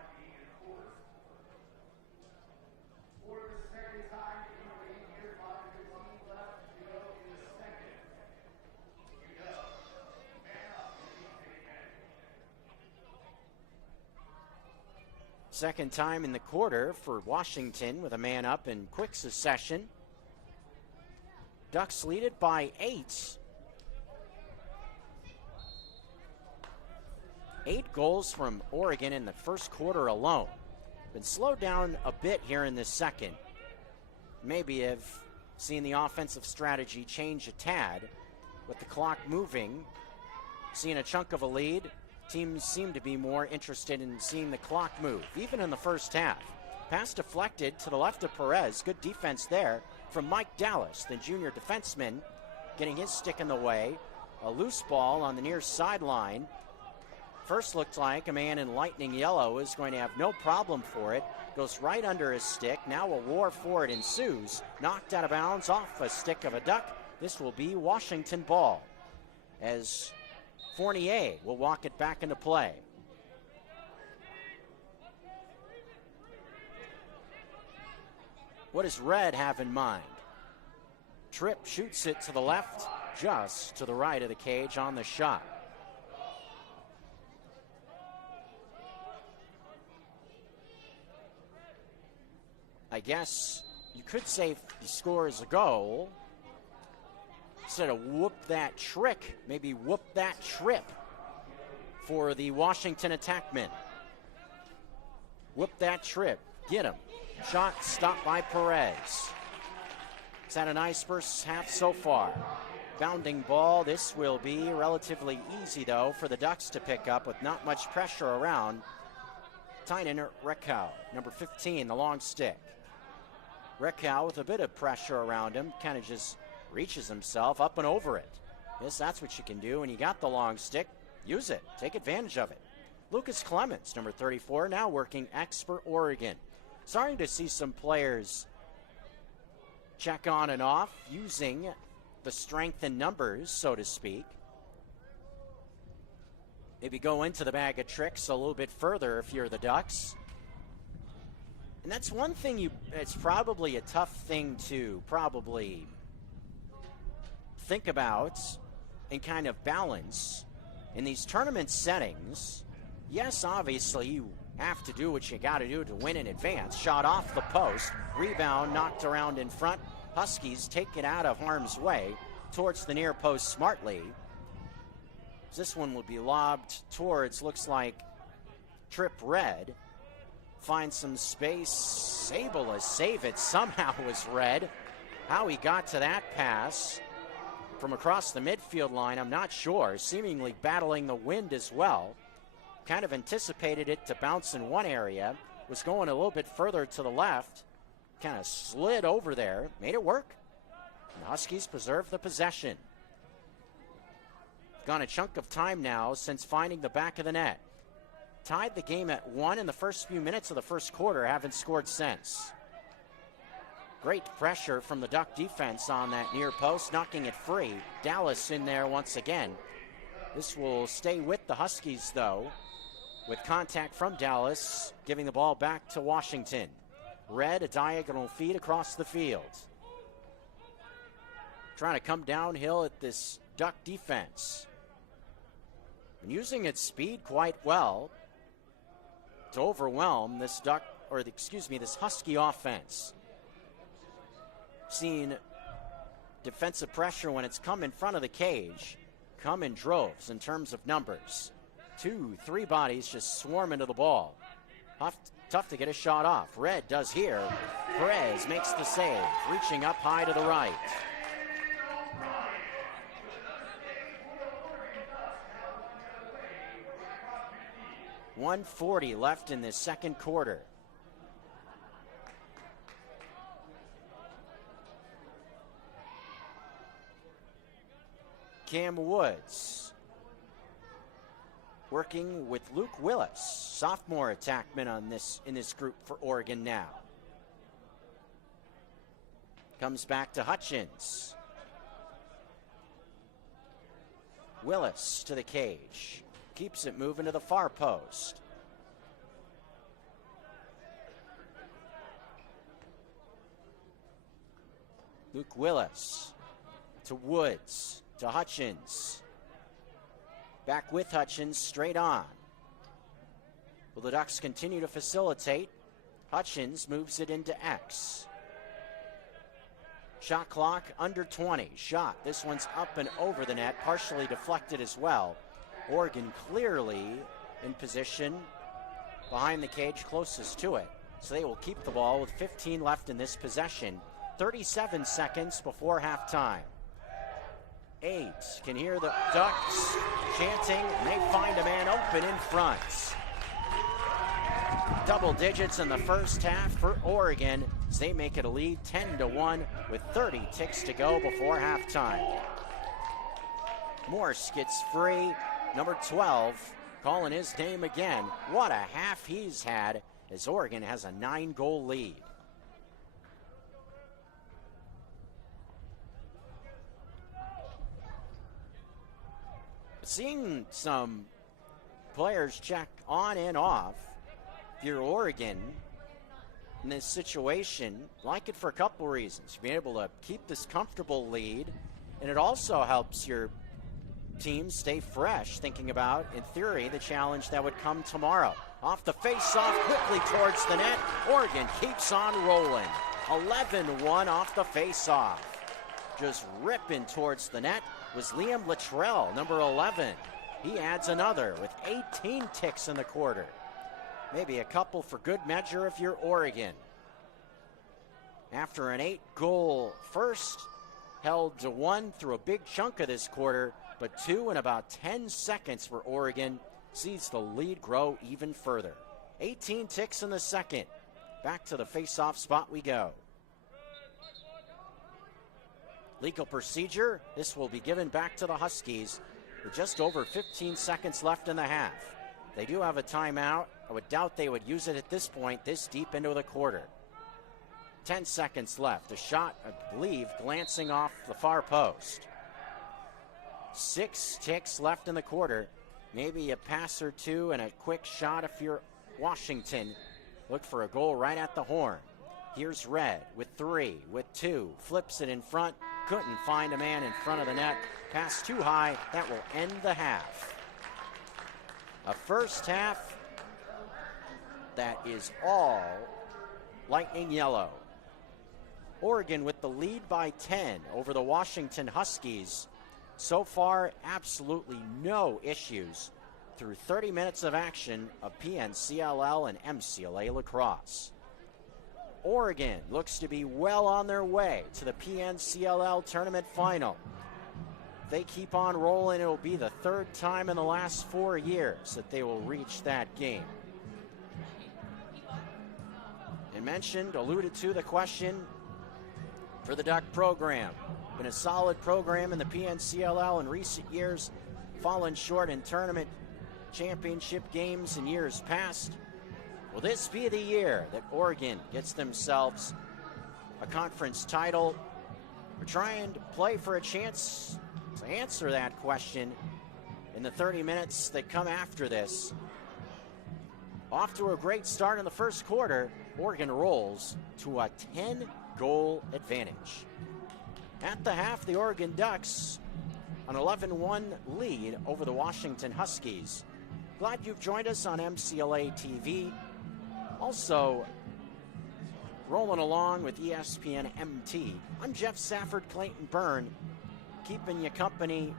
Second time in the quarter for Washington with a man up in quick succession. Ducks lead it by 8. 8 goals from Oregon in the first quarter alone. Been slowed down a bit here in the second. Maybe have seen the offensive strategy change a tad with the clock moving. Seeing a chunk of a lead. Teams seem to be more interested in seeing the clock move, even in the first half. Pass deflected to the left of Perez. Good defense there from Mike Dallas, the junior defenseman, getting his stick in the way. A loose ball on the near sideline. First looked like a man in lightning yellow is going to have no problem for it. Goes right under his stick. Now a war for it ensues. Knocked out of bounds off a stick of a Duck. This will be Washington ball as Fournier will walk it back into play. What does Red have in mind? Tripp shoots it to the left, just to the right of the cage on the shot. I guess you could say if he scores a goal, instead of whoop that trick, maybe whoop that trip for the Washington attackmen. Whoop that trip. Get him. Shot stopped by Perez. It's had a nice first half so far. Bounding ball. This will be relatively easy, though, for the Ducks to pick up with not much pressure around. Tynan Rekow, number 15, the long stick. Rekow with a bit of pressure around him, kind of just reaches himself up and over it. Yes, that's what you can do when you got the long stick. Use it. Take advantage of it. Lucas Clements, number 34, now working X for Oregon. Starting to see some players check on and off, using the strength in numbers, so to speak. Maybe go into the bag of tricks a little bit further if you're the Ducks. And that's one thing it's probably a tough thing to probably think about and kind of balance in these tournament settings. Yes, obviously you have to do what you got to do to win in advance. Shot off the post, rebound knocked around in front. Huskies take it out of harm's way towards the near post smartly. This one will be lobbed towards, looks like, Tripp Red. Finds some space, able to save it somehow was Red. How he got to that pass from across the midfield line, I'm not sure. Seemingly battling the wind as well. Kind of anticipated it to bounce in one area. Was going a little bit further to the left. Kind of slid over there. Made it work. And the Huskies preserve the possession. Gone a chunk of time now since finding the back of the net. Tied the game at 1 in the first few minutes of the first quarter. Haven't scored since. Great pressure from the Duck defense on that near post, knocking it free. Dallas in there once again. This will stay with the Huskies, though, with contact from Dallas, giving the ball back to Washington. Red, a diagonal feed across the field. Trying to come downhill at this Duck defense. And using its speed quite well to overwhelm this this Husky offense. Seen defensive pressure when it's come in front of the cage come in droves in terms of numbers. 2, 3 bodies just swarm into the ball. Tough to get a shot off. Red does here. Perez makes the save, reaching up high to the right. .140 left in this second quarter. Cam Woods working with Luke Willis, sophomore attackman in this group for Oregon now. Comes back to Hutchins. Willis to the cage. Keeps it moving to the far post. Luke Willis to Woods to Hutchins. Back with Hutchins, straight on. Will the Ducks continue to facilitate? Hutchins moves it into X. Shot clock under 20. Shot. This one's up and over the net, partially deflected as well. Oregon clearly in position behind the cage closest to it. So they will keep the ball with 15 left in this possession. 37 seconds before halftime. 8 can hear the Ducks chanting, and they find a man open in front. Double digits in the first half for Oregon as they make it a lead 10-1 with 30 ticks to go before halftime. Morse gets free. Number 12 calling his name again. What a half he's had as Oregon has a 9-goal lead. Seeing some players check on and off. If you're Oregon in this situation, like it for a couple reasons. You've been able to keep this comfortable lead, and it also helps your team stay fresh, thinking about, in theory, the challenge that would come tomorrow. Off the face-off, quickly towards the net. Oregon keeps on rolling. 11-1 off the face-off. Just ripping towards the net was Liam Luttrell, number 11. He adds another with 18 ticks in the quarter. Maybe a couple for good measure if you're Oregon. After an 8-goal first, held to 1 through a big chunk of this quarter, but 2 in about 10 seconds for Oregon sees the lead grow even further. 18 ticks in the second. Back to the face-off spot we go. Legal procedure. This will be given back to the Huskies with just over 15 seconds left in the half. They do have a timeout. I would doubt they would use it at this point, this deep into the quarter. 10 seconds left. A shot, I believe, glancing off the far post. 6 ticks left in the quarter. Maybe a pass or two and a quick shot if you're Washington. Look for a goal right at the horn. Here's Red with 3, with 2. Flips it in front. Couldn't find a man in front of the net. Pass too high. That will end the half. A first half that is all lightning yellow. Oregon with the lead by 10 over the Washington Huskies. So far, absolutely no issues through 30 minutes of action of PNCLL and MCLA lacrosse. Oregon looks to be well on their way to the PNCLL tournament final. If they keep on rolling, it will be the 3rd time in the last 4 years that they will reach that game. And mentioned, alluded to the question for the Duck program. Been a solid program in the PNCLL in recent years, fallen short in tournament championship games in years past. Will this be the year that Oregon gets themselves a conference title? We're trying to play for a chance to answer that question in the 30 minutes that come after this. Off to a great start in the first quarter, Oregon rolls to a 10-goal advantage. At the half, the Oregon Ducks an 11-1 lead over the Washington Huskies. Glad you've joined us on MCLA TV. Also, rolling along with ESPN MT. I'm Jeff Safford, Clayton Byrne, keeping you company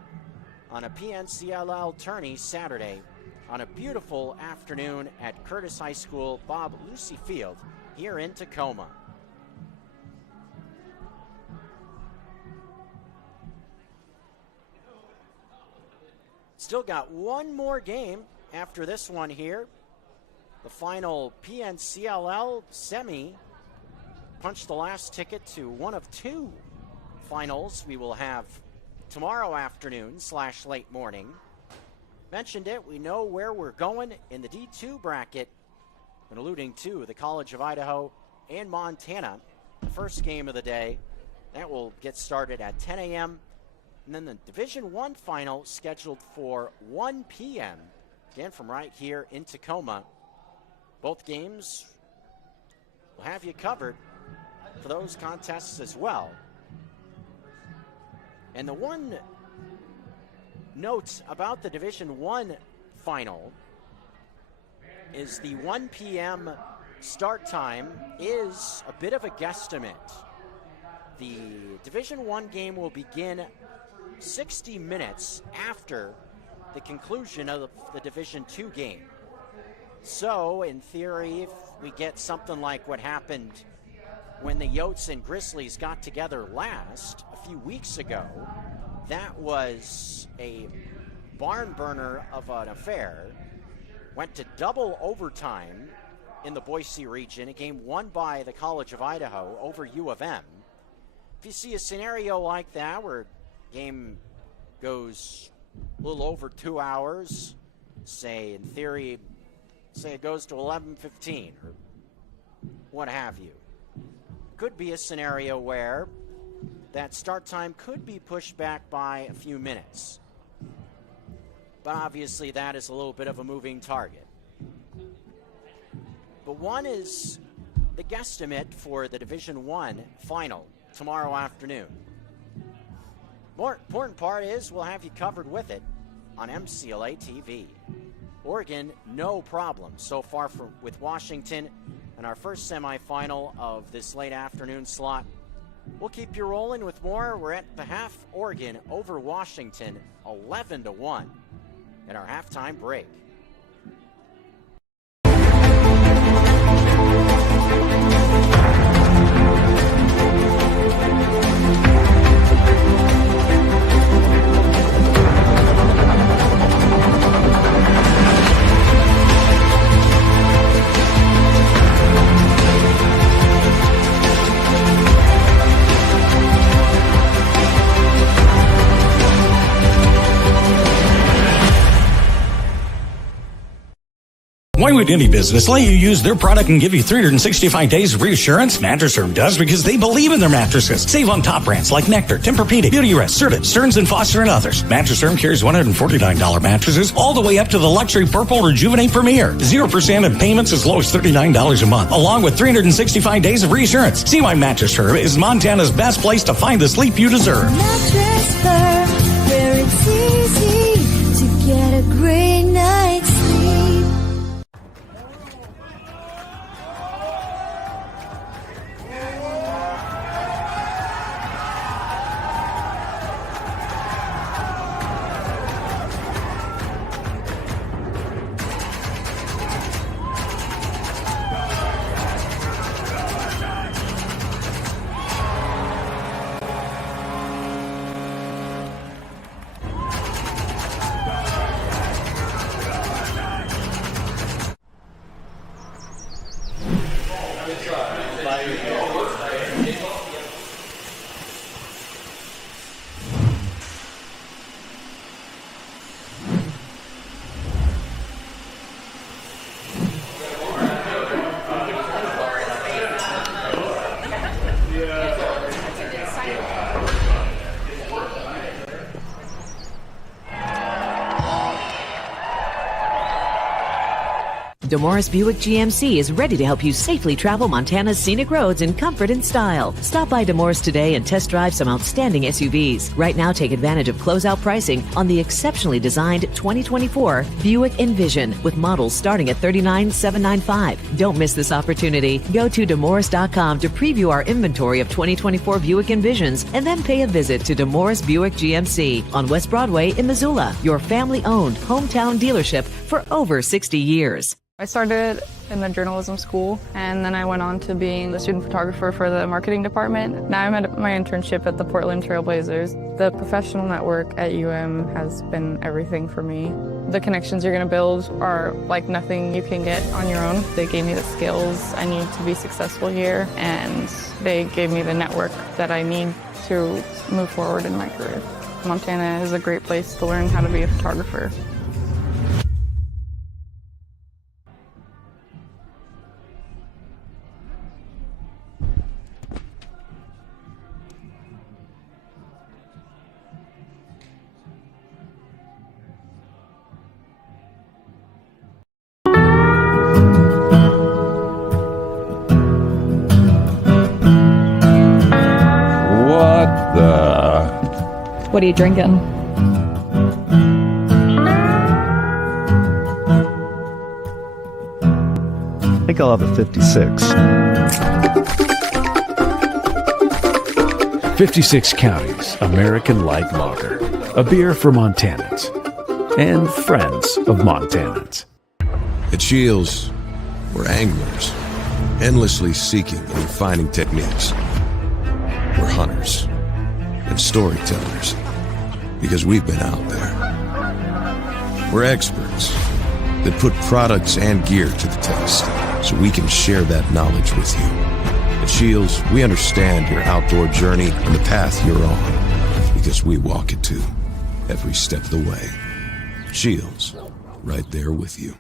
on a PNCLL tourney Saturday on a beautiful afternoon at Curtis High School Bob Lucy Field here in Tacoma. Still got one more game after this one here. The final PNCLL semi punched the last ticket to one of two finals we will have tomorrow afternoon / late morning. Mentioned it, we know where we're going in the D2 bracket, and alluding to the College of Idaho and Montana. The first game of the day, that will get started at 10 a.m. And then the Division I final scheduled for 1 p.m. Again, from right here in Tacoma. Both games will have you covered for those contests as well. And the one note about the Division I final is the 1 p.m. start time is a bit of a guesstimate. The Division I game will begin 60 minutes after the conclusion of the Division II game. So, in theory, if we get something like what happened when the Yotes and Grizzlies got together last, a few weeks ago, that was a barn burner of an affair. Went to double overtime in the Boise region, a game won by the College of Idaho over U of M. If you see a scenario like that where game goes a little over 2 hours, say in theory, say it goes to 11:15 or what have you. Could be a scenario where that start time could be pushed back by a few minutes. But obviously that is a little bit of a moving target. But one is the guesstimate for the Division I final tomorrow afternoon. More important part is we'll have you covered with it on MCLA TV. Oregon, no problem so far with Washington in our first semifinal of this late afternoon slot. We'll keep you rolling with more. We're at the half, Oregon over Washington, 11-1 in our halftime break. Why would any business let you use their product and give you 365 days of reassurance? Mattress Firm does because they believe in their mattresses. Save on top brands like Nectar, Tempur-Pedic, Beautyrest, Serta, Stearns & Foster, and others. Mattress Firm carries $149 mattresses all the way up to the luxury Purple Rejuvenate Premier. 0% of payments as low as $39 a month, along with 365 days of reassurance. See why Mattress Firm is Montana's best place to find the sleep you deserve. Mattress Firm, where it's easy to get a great night's sleep. DeMorris Buick GMC is ready to help you safely travel Montana's scenic roads in comfort and style. Stop by DeMorris today and test drive some outstanding SUVs. Right now, take advantage of closeout pricing on the exceptionally designed 2024 Buick Envision with models starting at $39,795. Don't miss this opportunity. Go to DeMorris.com to preview our inventory of 2024 Buick Envisions and then pay a visit to DeMorris Buick GMC on West Broadway in Missoula, your family-owned hometown dealership for over 60 years. I started in the journalism school, and then I went on to being the student photographer for the marketing department. Now I'm at my internship at the Portland Trailblazers. The professional network at UM has been everything for me. The connections you're going to build are like nothing you can get on your own. They gave me the skills I need to be successful here, and they gave me the network that I need to move forward in my career. Montana is a great place to learn how to be a photographer. What are you drinking? I think I'll have a 56. 56 Counties American Light Lager, a beer for Montanans and friends of Montanans. At Shields, we're anglers, endlessly seeking and refining techniques. We're hunters and storytellers, because we've been out there. We're experts that put products and gear to the test, so we can share that knowledge with you. At Shields, we understand your outdoor journey and the path you're on, because we walk it too, every step of the way. Shields, right there with you.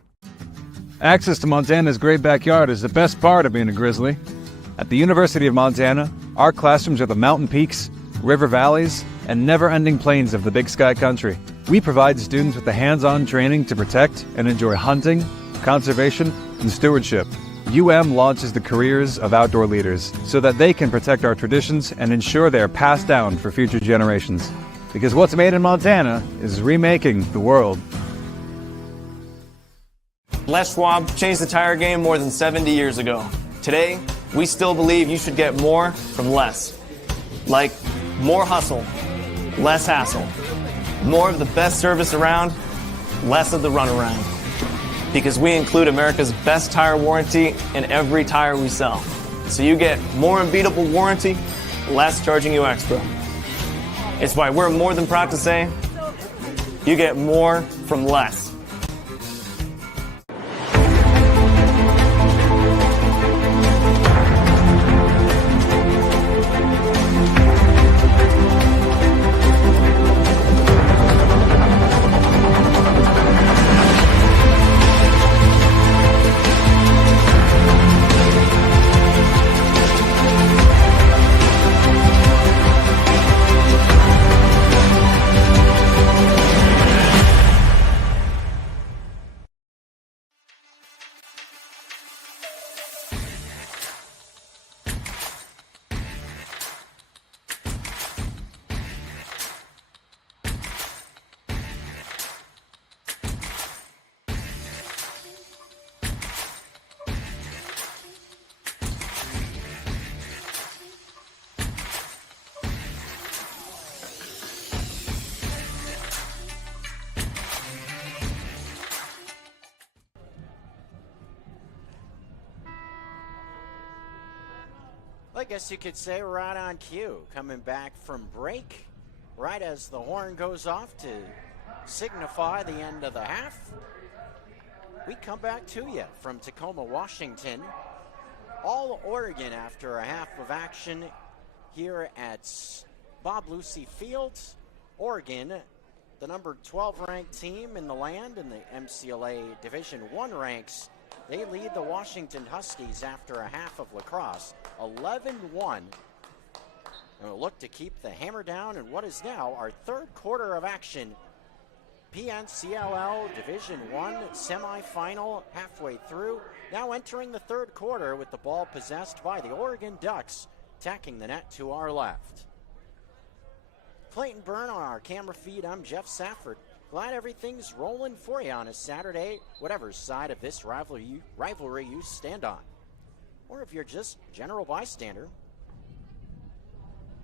Access to Montana's great backyard is the best part of being a Grizzly. At the University of Montana, our classrooms are the mountain peaks, river valleys, and never-ending plains of the Big Sky Country. We provide students with the hands-on training to protect and enjoy hunting, conservation, and stewardship. UM launches the careers of outdoor leaders so that they can protect our traditions and ensure they are passed down for future generations. Because what's made in Montana is remaking the world. Les Schwab changed the tire game more than 70 years ago. Today, we still believe you should get more from less. Like more hustle, less hassle. More of the best service around, less of the runaround. Because we include America's best tire warranty in every tire we sell. So you get more unbeatable warranty, less charging you extra. It's why we're more than proud to say, you get more from less. I guess you could say we're right on cue, coming back from break, right as the horn goes off to signify the end of the half. We come back to you from Tacoma, Washington, all Oregon after a half of action here at Bob Lucy Field. Oregon, the number 12 ranked team in the land in the MCLA Division I ranks. They lead the Washington Huskies after a half of lacrosse, 11-1. And will look to keep the hammer down in what is now our third quarter of action. PNCLL Division I semifinal halfway through. Now entering the third quarter with the ball possessed by the Oregon Ducks, attacking the net to our left. Clayton Byrne on our camera feed. I'm Jeff Safford. Glad everything's rolling for you on a Saturday, whatever side of this rivalry you stand on. Or if you're just general bystander,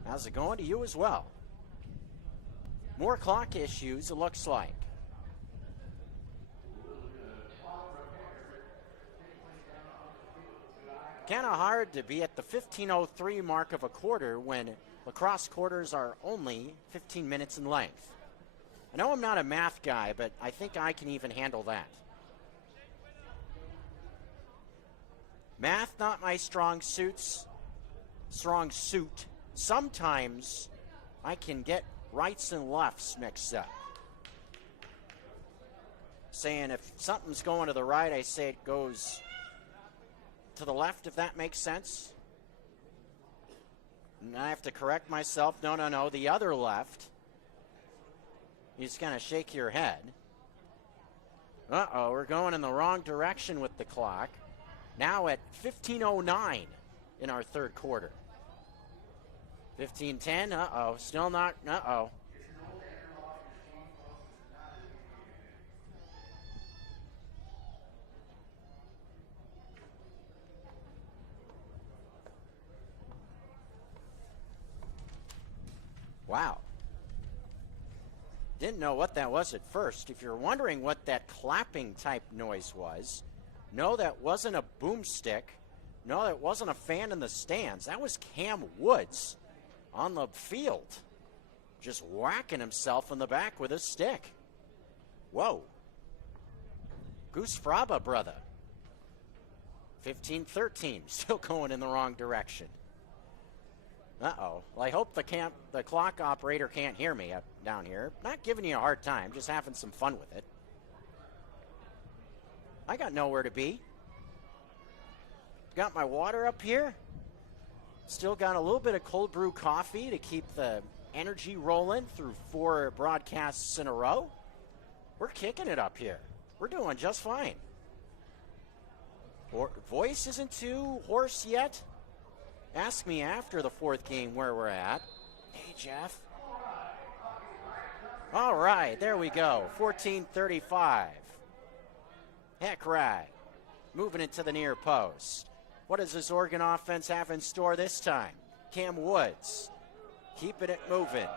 how's it going to you as well? More clock issues, it looks like. Kind of hard to be at the 15:03 mark of a quarter when lacrosse quarters are only 15 minutes in length. I know I'm not a math guy, but I think I can even handle that. Math, not my strong suit. Sometimes I can get rights and lefts mixed up. Saying if something's going to the right, I say it goes to the left, if that makes sense. And I have to correct myself. No, the other left. You just kind of shake your head. Uh-oh, we're going in the wrong direction with the clock. Now at 15:09 in our third quarter. 15:10, uh-oh, still not, uh-oh. Wow. Didn't know what that was at first. If you're wondering what that clapping type noise was, no, that wasn't a boomstick. No, that wasn't a fan in the stands. That was Cam Woods on the field, just whacking himself in the back with a stick. Whoa. Goose Fraba, brother. 15-13, still going in the wrong direction. Uh-oh. Well, I hope the clock operator can't hear me up down here. Not giving you a hard time, just having some fun with it. I got nowhere to be. Got my water up here. Still got a little bit of cold brew coffee to keep the energy rolling through 4 broadcasts in a row. We're kicking it up here. We're doing just fine. Voice isn't too hoarse yet. Ask me after the 4th game where we're at. Hey, Jeff. All right, there we go. 14:35. Heck right. Moving it to the near post. What does this Oregon offense have in store this time? Cam Woods. Keeping it moving.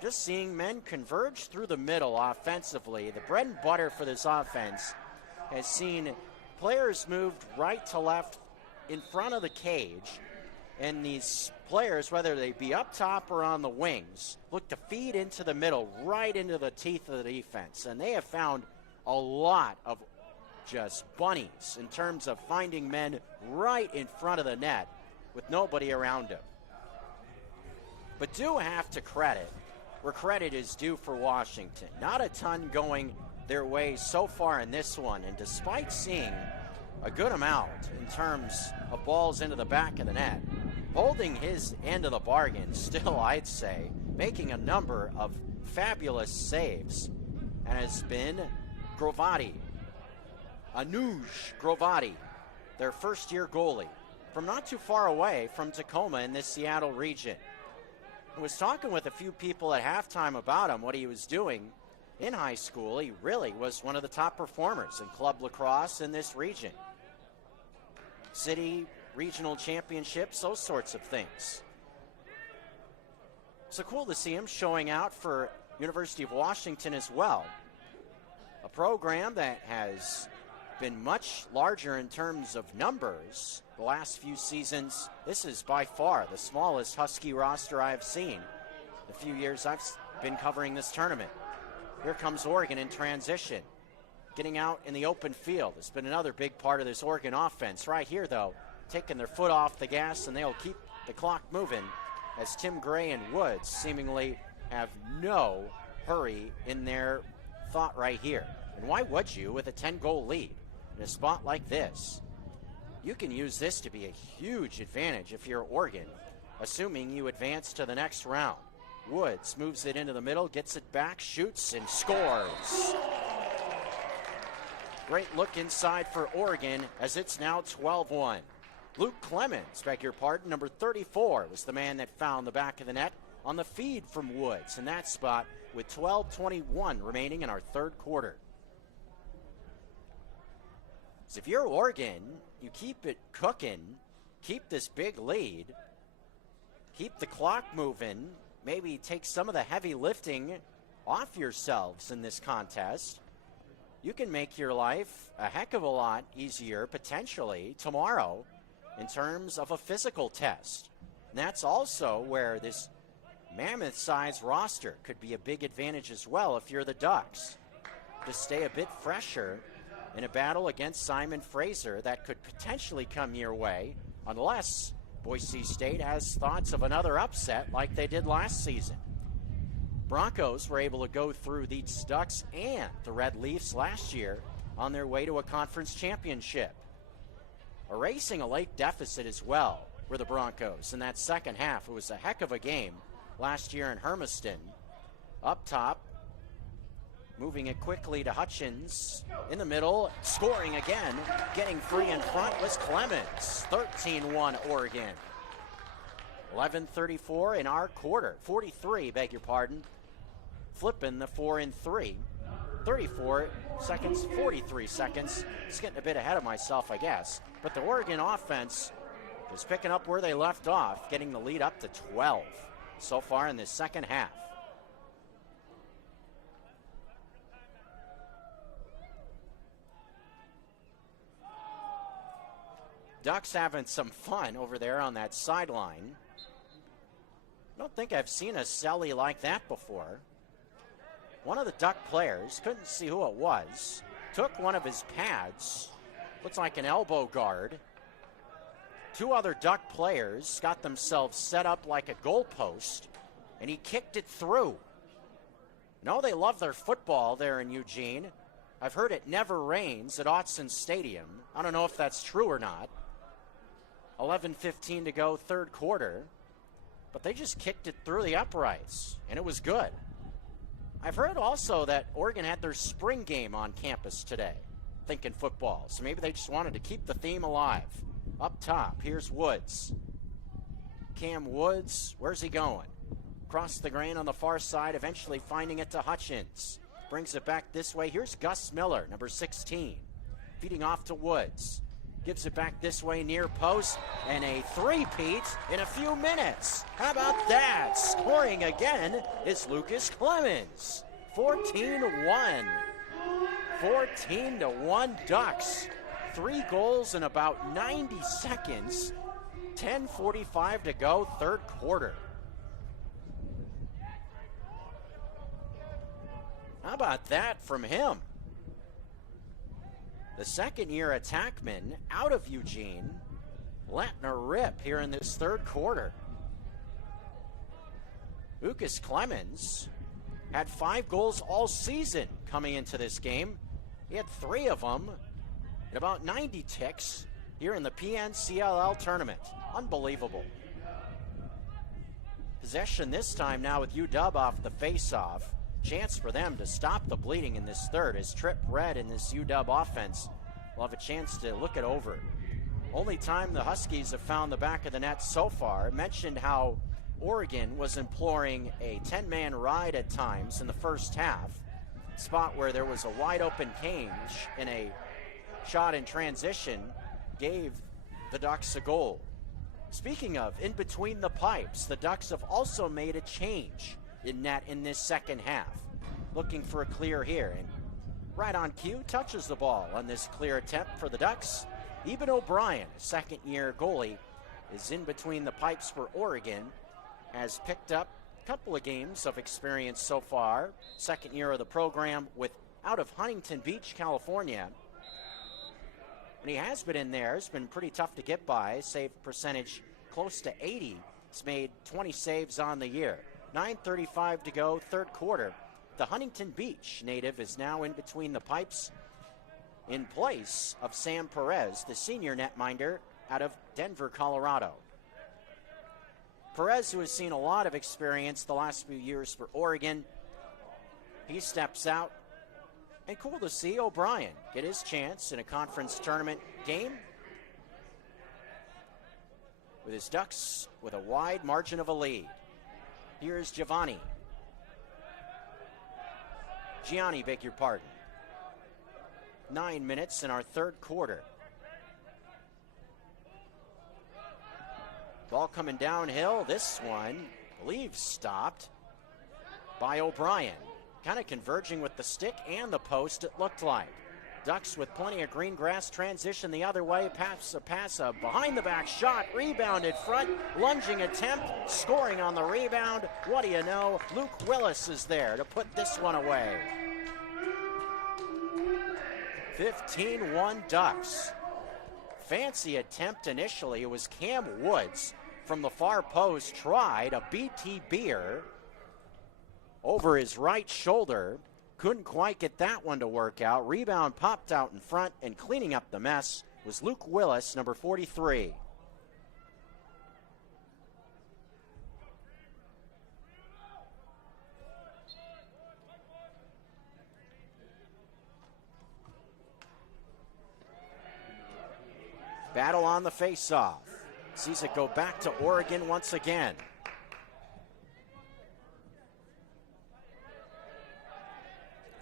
Just seeing men converge through the middle offensively. The bread and butter for this offense has seen players moved right to left in front of the cage, and these players, whether they be up top or on the wings, look to feed into the middle, right into the teeth of the defense. And they have found a lot of just bunnies in terms of finding men right in front of the net with nobody around them. But do have to credit where credit is due for Washington. Not a ton going their way so far in this one, and despite seeing a good amount in terms of balls into the back of the net, holding his end of the bargain still, I'd say, making a number of fabulous saves, and has been Grovati, Anuj Grovati, their first-year goalie, from not too far away from Tacoma in this Seattle region. I was talking with a few people at halftime about him, what he was doing in high school. He really was one of the top performers in club lacrosse in this region. City, regional championships, those sorts of things. So cool to see him showing out for University of Washington as well. A program that has been much larger in terms of numbers the last few seasons. This is by far the smallest Husky roster I've seen the few years I've been covering this tournament. Here comes Oregon in transition. Getting out in the open field has been another big part of this Oregon offense. Right here, though, taking their foot off the gas, and they'll keep the clock moving as Tim Gray and Woods seemingly have no hurry in their thought right here. And why would you with a 10-goal lead in a spot like this? You can use this to be a huge advantage if you're Oregon, assuming you advance to the next round. Woods moves it into the middle, gets it back, shoots, and scores. Great look inside for Oregon as it's now 12-1. Luke Clemens, beg your pardon, number 34, was the man that found the back of the net on the feed from Woods in that spot with 12:21 remaining in our third quarter. So if you're Oregon, you keep it cooking, keep this big lead, keep the clock moving, maybe take some of the heavy lifting off yourselves in this contest. You can make your life a heck of a lot easier potentially tomorrow in terms of a physical test. And that's also where this mammoth-sized roster could be a big advantage as well if you're the Ducks, to stay a bit fresher in a battle against Simon Fraser that could potentially come your way unless Boise State has thoughts of another upset like they did last season. Broncos were able to go through these Ducks and the Red Leafs last year on their way to a conference championship. Erasing a late deficit as well were the Broncos in that second half. It was a heck of a game last year in Hermiston. Up top, moving it quickly to Hutchins. In the middle, scoring again. Getting free in front was Clemens. 13-1 Oregon. 11:34 in our quarter. 43, beg your pardon. Flipping the 4 and 3. 34 seconds, 43 seconds. Just getting a bit ahead of myself, I guess. But the Oregon offense is picking up where they left off, getting the lead up to 12 so far in this second half. Ducks having some fun over there on that sideline. I don't think I've seen a celly like that before. One of the Duck players, couldn't see who it was, took one of his pads, looks like an elbow guard. Two other Duck players got themselves set up like a goalpost, and he kicked it through. No, they love their football there in Eugene. I've heard it never rains at Autzen Stadium. I don't know if that's true or not. 11:15 to go, third quarter. But they just kicked it through the uprights, and it was good. I've heard also that Oregon had their spring game on campus today, thinking football. So maybe they just wanted to keep the theme alive. Up top, here's Woods. Cam Woods, where's he going? Across the grain on the far side, eventually finding it to Hutchins. Brings it back this way. Here's Gus Miller, number 16. Feeding off to Woods. Gives it back this way near post, and a three-peat in a few minutes. How about that? Scoring again is Lucas Clemens. 14-1. 14-1 Ducks. 3 goals in about 90 seconds. 10:45 to go, third quarter. How about that from him? The second-year attackman out of Eugene, letting a rip here in this third quarter. Lucas Clemens had 5 goals all season coming into this game. He had 3 of them in about 90 ticks here in the PNCLL tournament. Unbelievable. Possession this time now with UW off the face-off. Chance for them to stop the bleeding in this third as Tripp Red in this UW offense will have a chance to look it over. Only time the Huskies have found the back of the net so far. I mentioned how Oregon was employing a 10-man ride at times in the first half, spot where there was a wide open cage and a shot in transition gave the Ducks a goal. Speaking of in between the pipes, the Ducks have also made a change in net in this second half. Looking for a clear here, and right on cue, touches the ball on this clear attempt for the Ducks. Eben O'Brien, second-year goalie, is in between the pipes for Oregon, has picked up a couple of games of experience so far. Second year of the program with out of Huntington Beach, California. When he has been in there, it's been pretty tough to get by. Save percentage close to 80. He's made 20 saves on the year. 9:35 to go, third quarter. The Huntington Beach native is now in between the pipes in place of Sam Perez, the senior netminder out of Denver, Colorado. Perez, who has seen a lot of experience the last few years for Oregon, he steps out. And cool to see O'Brien get his chance in a conference tournament game with his Ducks with a wide margin of a lead. Here's Gianni, beg your pardon. 9 minutes in our third quarter. Ball coming downhill. This one, I believe, stopped by O'Brien. Kind of converging with the stick and the post, it looked like. Ducks with plenty of green grass, transition the other way, pass a behind-the-back shot, rebounded front, lunging attempt, scoring on the rebound. What do you know? Luke Willis is there to put this one away. 15-1 Ducks. Fancy attempt initially. It was Cam Woods from the far post, tried a BT beer over his right shoulder. Couldn't quite get that one to work out. Rebound popped out in front, and cleaning up the mess was Luke Willis, number 43. Battle on the face-off. Sees it go back to Oregon once again.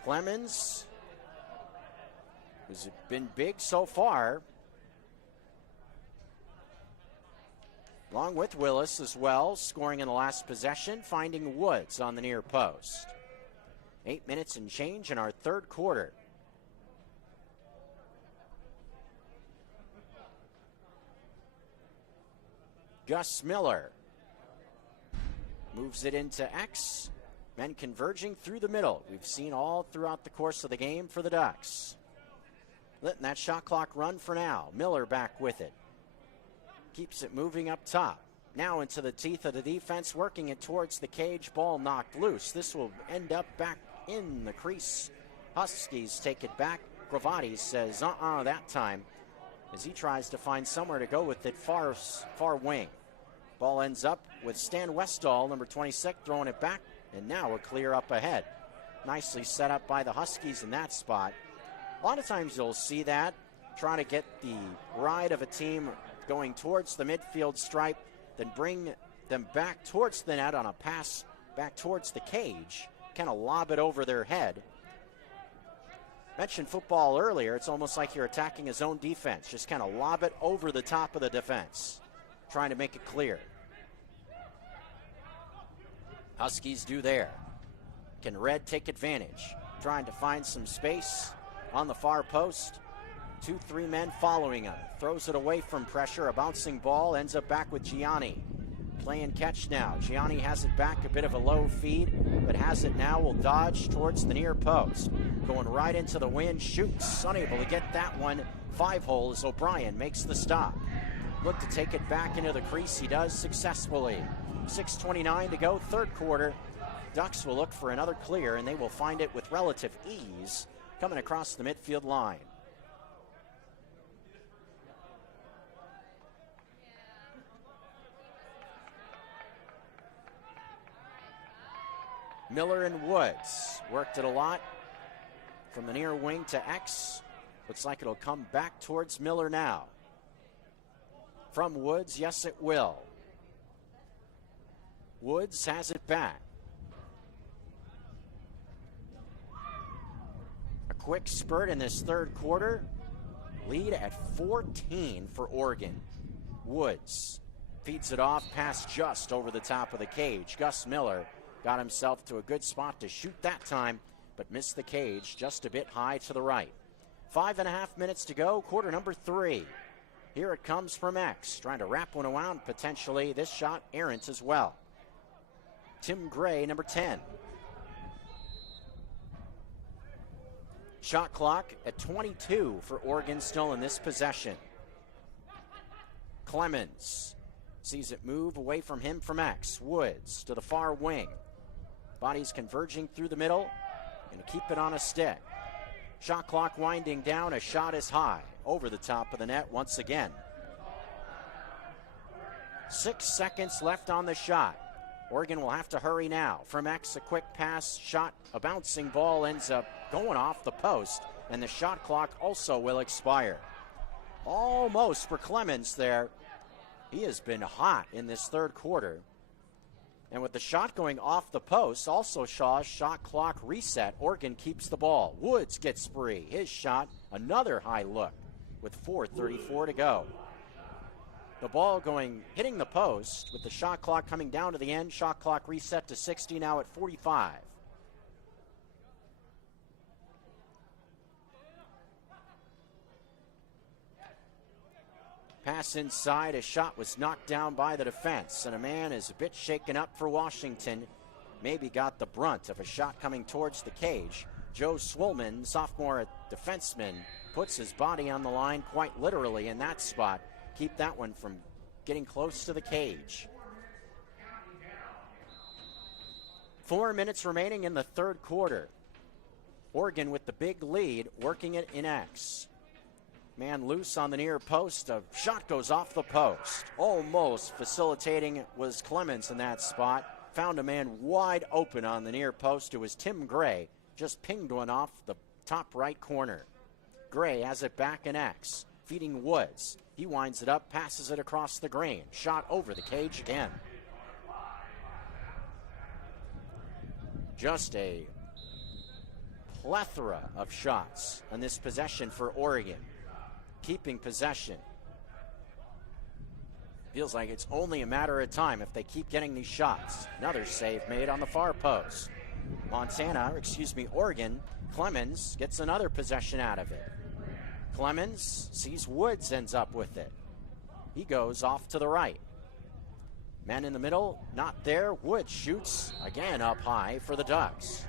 Clemens, who's been big so far, along with Willis as well, scoring in the last possession, finding Woods on the near post. 8 minutes and change in our third quarter. Gus Miller moves it into X. Men converging through the middle. We've seen all throughout the course of the game for the Ducks. Letting that shot clock run for now. Miller back with it. Keeps it moving up top. Now into the teeth of the defense, working it towards the cage. Ball knocked loose. This will end up back in the crease. Huskies take it back. Gravati says, that time, as he tries to find somewhere to go with it far wing. Ball ends up with Stan Westall, number 26, throwing it back. And now we're clear up ahead. Nicely set up by the Huskies in that spot. A lot of times you'll see that, trying to get the ride of a team going towards the midfield stripe, then bring them back towards the net on a pass back towards the cage, kind of lob it over their head. Mentioned football earlier, it's almost like you're attacking his own defense. Just kind of lob it over the top of the defense, trying to make it clear. Huskies do there. Can Red take advantage? Trying to find some space on the far post. 2-3 men following him. Throws it away from pressure. A bouncing ball ends up back with Gianni. Playing catch now. Gianni has it back. A bit of a low feed, but has it now. Will dodge towards the near post. Going right into the wind. Shoots. Unable to get that one. 5-hole as O'Brien makes the stop. Look to take it back into the crease. He does successfully. 6:29 to go, third quarter. Ducks will look for another clear, and they will find it with relative ease coming across the midfield line. Miller and Woods worked it a lot from the near wing to X. Looks like it'll come back towards Miller now. From Woods, yes it will. Woods has it back. A quick spurt in this third quarter. Lead at 14 for Oregon. Woods feeds it off past just over the top of the cage. Gus Miller got himself to a good spot to shoot that time, but missed the cage just a bit high to the right. 5.5 minutes to go, quarter number 3. Here it comes from X, trying to wrap one around potentially. This shot errant as well. Tim Gray, number 10. Shot clock at 22 for Oregon still in this possession. Clemens sees it move away from him from X. Woods to the far wing. Bodies converging through the middle and keep it on a stick. Shot clock winding down. A shot is high over the top of the net once again. 6 seconds left on the shot. Oregon will have to hurry now. From X, a quick pass shot, a bouncing ball ends up going off the post, and the shot clock also will expire. Almost for Clemens there. He has been hot in this third quarter. And with the shot going off the post, also Shaw's shot clock reset. Oregon keeps the ball. Woods gets free. His shot, another high look with 4:34 to go. The ball hitting the post with the shot clock coming down to the end. Shot clock reset to 60 now at 45. Pass inside, a shot was knocked down by the defense, and a man is a bit shaken up for Washington. Maybe got the brunt of a shot coming towards the cage. Joe Swolman, sophomore defenseman, puts his body on the line quite literally in that spot. Keep that one from getting close to the cage. 4 minutes remaining in the third quarter. Oregon with the big lead, working it in X. Man loose on the near post. A shot goes off the post. Almost facilitating was Clemens in that spot. Found a man wide open on the near post. It was Tim Gray. Just pinged one off the top right corner. Gray has it back in X. Feeding Woods. He winds it up, passes it across the green. Shot over the cage again. Just a plethora of shots on this possession for Oregon. Keeping possession. Feels like it's only a matter of time if they keep getting these shots. Another save made on the far post. Oregon, Clemens gets another possession out of it. Clemens sees Woods ends up with it. He goes off to the right. Man in the middle, not there. Woods shoots again up high for the Ducks.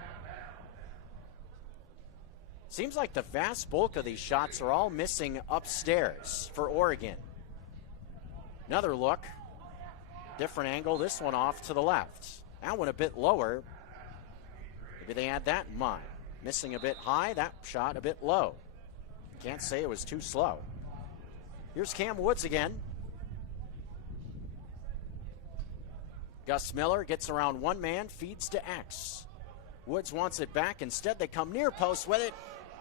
Seems like the vast bulk of these shots are all missing upstairs for Oregon. Another look. Different angle. This one off to the left. That one a bit lower. Maybe they had that in mind. Missing a bit high. That shot a bit low. Can't say it was too slow. Here's Cam Woods again. Gus Miller gets around one man. Feeds to X. Woods wants it back. Instead, they come near post with it.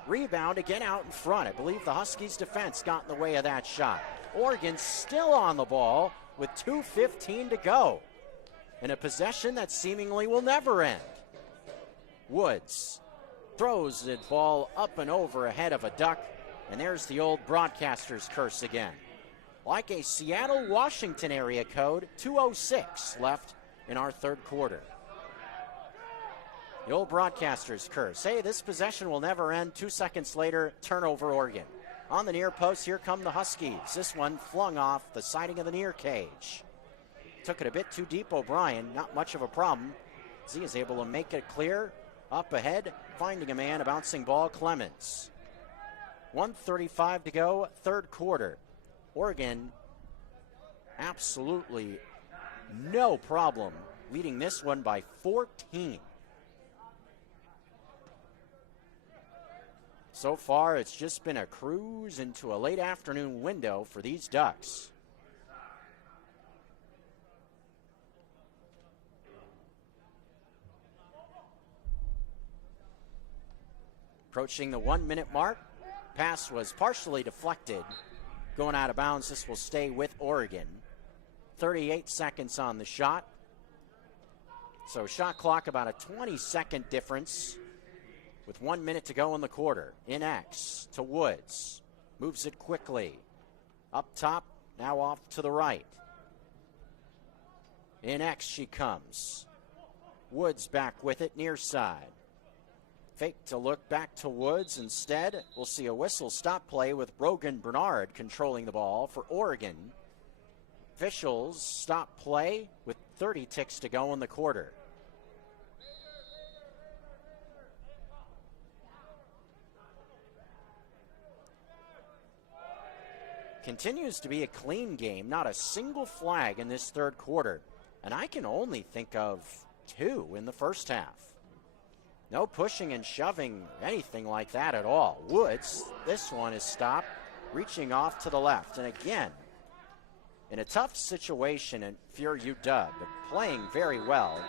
Rebound again out in front. I believe the Huskies' defense got in the way of that shot. Oregon still on the ball with 2:15 to go. In a possession that seemingly will never end. Woods throws the ball up and over ahead of a Duck. And there's the old broadcaster's curse again. Like a Seattle, Washington area code, 2:06 left in our third quarter. The old broadcaster's curse. Hey, this possession will never end. 2 seconds later, turnover Oregon. On the near post, here come the Huskies. This one flung off the siding of the near cage. Took it a bit too deep, O'Brien. Not much of a problem. Z is able to make it clear. Up ahead, finding a man, a bouncing ball, Clemens. 1:35 to go, third quarter. Oregon, absolutely no problem leading this one by 14. So far, it's just been a cruise into a late afternoon window for these Ducks. Approaching the 1 minute mark. Pass was partially deflected. Going out of bounds, this will stay with Oregon. 38 seconds on the shot. So shot clock about a 20-second difference. With 1 minute to go in the quarter. In X to Woods. Moves it quickly. Up top, now off to the right. In X she comes. Woods back with it near side. Fake to look back to Woods. Instead, we'll see a whistle stop play with Brogan Bernard controlling the ball for Oregon. Officials stop play with 30 ticks to go in the quarter. Continues to be a clean game, not a single flag in this third quarter. And I can only think of 2 in the first half. No pushing and shoving, anything like that at all. Woods, this one is stopped, reaching off to the left. And again, In a tough situation, and if you're UW, but playing very well,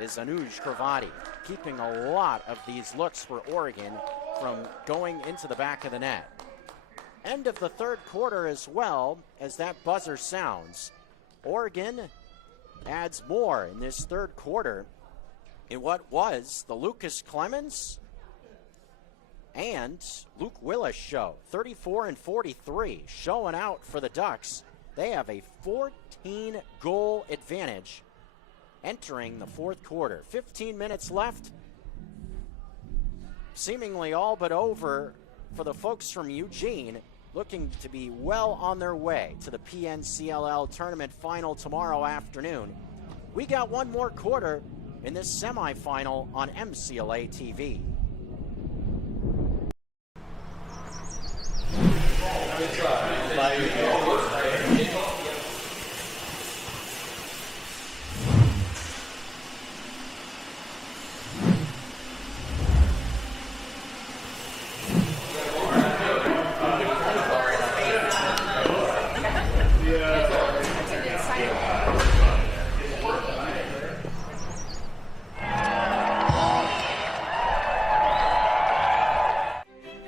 is Anuj Kravati, keeping a lot of these looks for Oregon from going into the back of the net. End of the third quarter as well, as that buzzer sounds. Oregon adds more in this third quarter in what was the Lucas Clemens and Luke Willis show. 34 and 43, showing out for the Ducks. They have a 14-goal advantage entering the fourth quarter. 15 minutes left. Seemingly all but over for the folks from Eugene, looking to be well on their way to the PNCLL tournament final tomorrow afternoon. We got one more quarter in this semifinal on MCLA TV.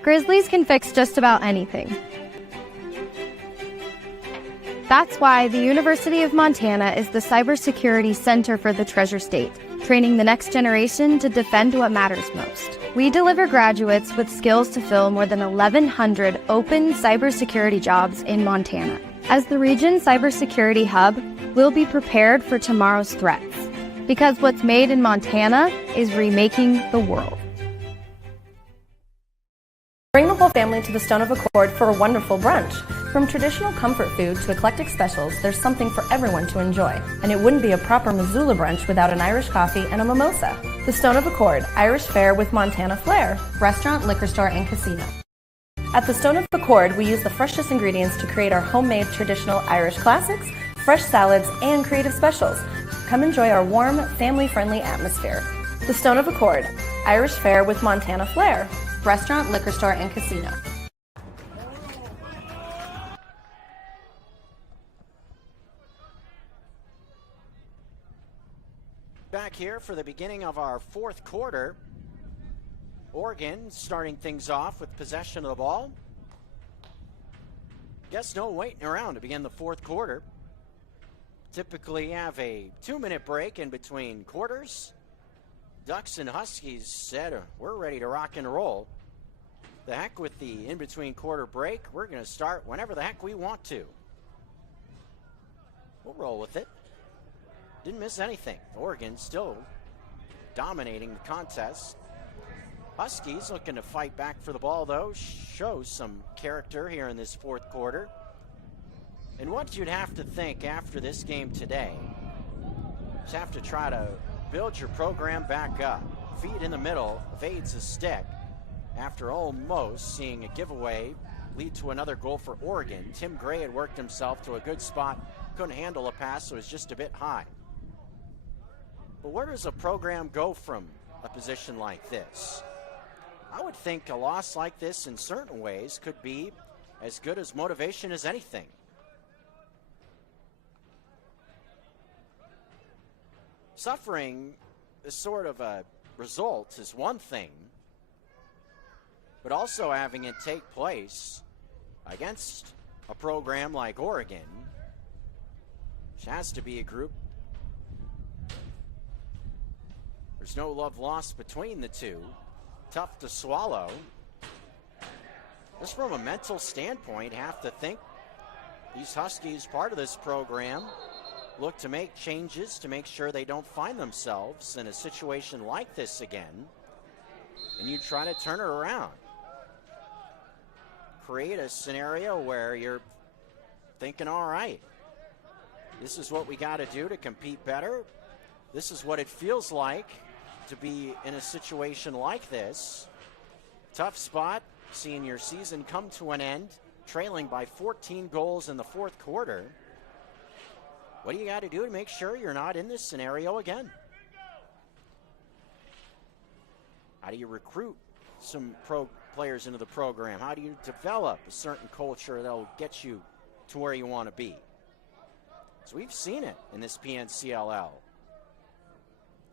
Grizzlies can fix just about anything. That's why the University of Montana is the cybersecurity center for the Treasure State, training the next generation to defend what matters most. We deliver graduates with skills to fill more than 1,100 open cybersecurity jobs in Montana. As the region's cybersecurity hub, we'll be prepared for tomorrow's threats, because what's made in Montana is remaking the world. Bring the whole family to the Stone of Accord for a wonderful brunch. From traditional comfort food to eclectic specials, there's something for everyone to enjoy. And it wouldn't be a proper Missoula brunch without an Irish coffee and a mimosa. The Stone of Accord, Irish fare with Montana flair. Restaurant, liquor store, and casino. At the Stone of Accord, we use the freshest ingredients to create our homemade traditional Irish classics, fresh salads, and creative specials. Come enjoy our warm, family-friendly atmosphere. The Stone of Accord, Irish fare with Montana flair. Restaurant, liquor store, and casino. Back here for the beginning of our fourth quarter. Oregon starting things off with possession of the ball. Guess no waiting around to begin the fourth quarter. Typically have a 2-minute break in between quarters. Ducks and Huskies said, we're ready to rock and roll. The heck with the in-between quarter break. We're going to start whenever the heck we want to. We'll roll with it. Didn't miss anything. Oregon still dominating the contest. Huskies looking to fight back for the ball, though. Shows some character here in this fourth quarter. And what you'd have to think after this game today is have to try to build your program back up. Feet in the middle, evades a stick. After almost seeing a giveaway lead to another goal for Oregon, Tim Gray had worked himself to a good spot, couldn't handle a pass, so it was just a bit high. But where does a program go from a position like this? I would think a loss like this in certain ways could be as good as motivation as anything. Suffering this sort of a result is one thing, but also having it take place against a program like Oregon, which has to be a group. There's no love lost between the two. Tough to swallow. Just from a mental standpoint, have to think these Huskies, part of this program, look to make changes to make sure they don't find themselves in a situation like this again, and you try to turn it around. Create a scenario where you're thinking, all right, this is what we got to do to compete better. This is what it feels like to be in a situation like this. Tough spot, seeing your season come to an end, trailing by 14 goals in the fourth quarter. What do you got to do to make sure you're not in this scenario again? How do you recruit some pro players into the program? How do you develop a certain culture that'll get you to where you want to be? So we've seen it in this PNCLL.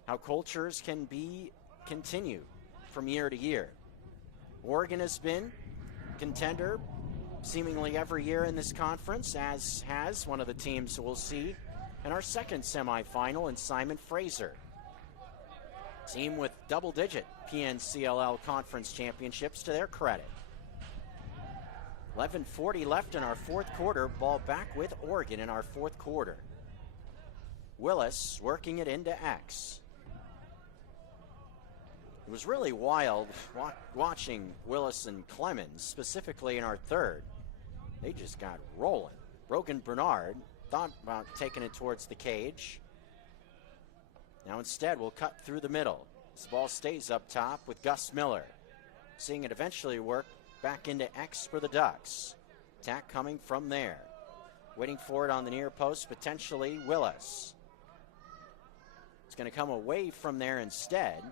How cultures can be continued from year to year. Oregon has been contender seemingly every year in this conference, as has one of the teams we'll see in our second semifinal in Simon Fraser. Team with double-digit PNCLL conference championships to their credit. 11:40 left in our fourth quarter. Ball back with Oregon in our fourth quarter. Willis working it into X. It was really wild watching Willis and Clemens, specifically in our third. They just got rolling. Brogan Bernard thought about taking it towards the cage. Now instead, we'll cut through the middle. This ball stays up top with Gus Miller. Seeing it eventually work back into X for the Ducks. Attack coming from there. Waiting for it on the near post, potentially Willis. It's going to come away from there instead.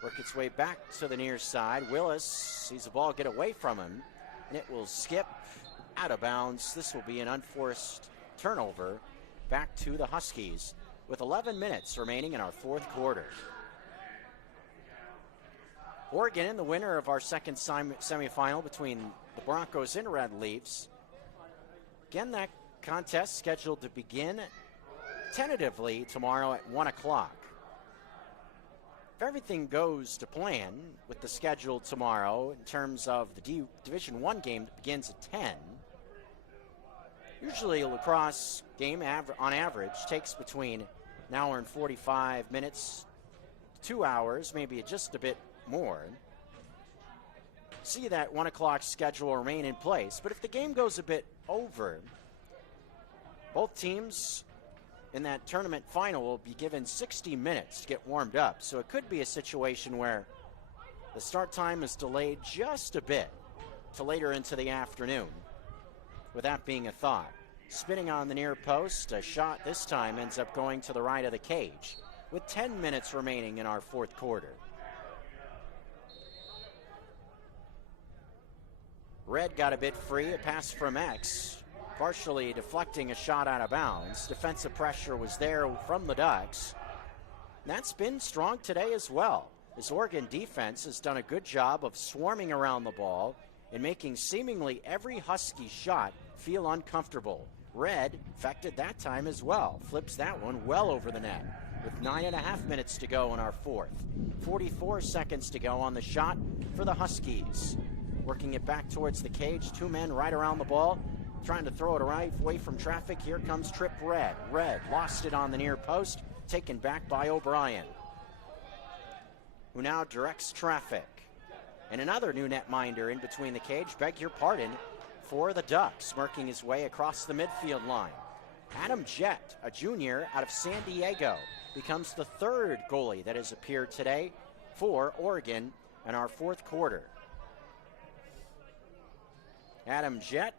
Work its way back to the near side. Willis sees the ball get away from him, and it will skip out of bounds. This will be an unforced turnover back to the Huskies with 11 minutes remaining in our fourth quarter. Oregon, the winner of our second semifinal between the Broncos and Red Leafs. Again, that contest scheduled to begin tentatively tomorrow at 1 o'clock. If everything goes to plan with the schedule tomorrow in terms of the Division I game that begins at 10, usually a lacrosse game on average takes between an hour and 45 minutes, 2 hours, maybe just a bit more. See that 1 o'clock schedule remain in place, but if the game goes a bit over, both teams in that tournament final will be given 60 minutes to get warmed up. So it could be a situation where the start time is delayed just a bit to later into the afternoon, with that being a thought. Spinning on the near post, a shot this time ends up going to the right of the cage, with 10 minutes remaining in our fourth quarter. Red got a bit free, a pass from X, partially deflecting a shot out of bounds. Defensive pressure was there from the Ducks. And that's been strong today as well. This Oregon defense has done a good job of swarming around the ball and making seemingly every Husky shot feel uncomfortable. Red affected that time as well. Flips that one well over the net with 9.5 minutes to go in our fourth. 44 seconds to go on the shot for the Huskies. Working it back towards the cage. Two men right around the ball, trying to throw it away from traffic. Here comes Trip Red. Red lost it on the near post, taken back by O'Brien, who now directs traffic. And another new netminder in between the cage, beg your pardon, for the Ducks, working his way across the midfield line. Adam Jett, a junior out of San Diego, becomes the third goalie that has appeared today for Oregon in our fourth quarter. Adam Jett,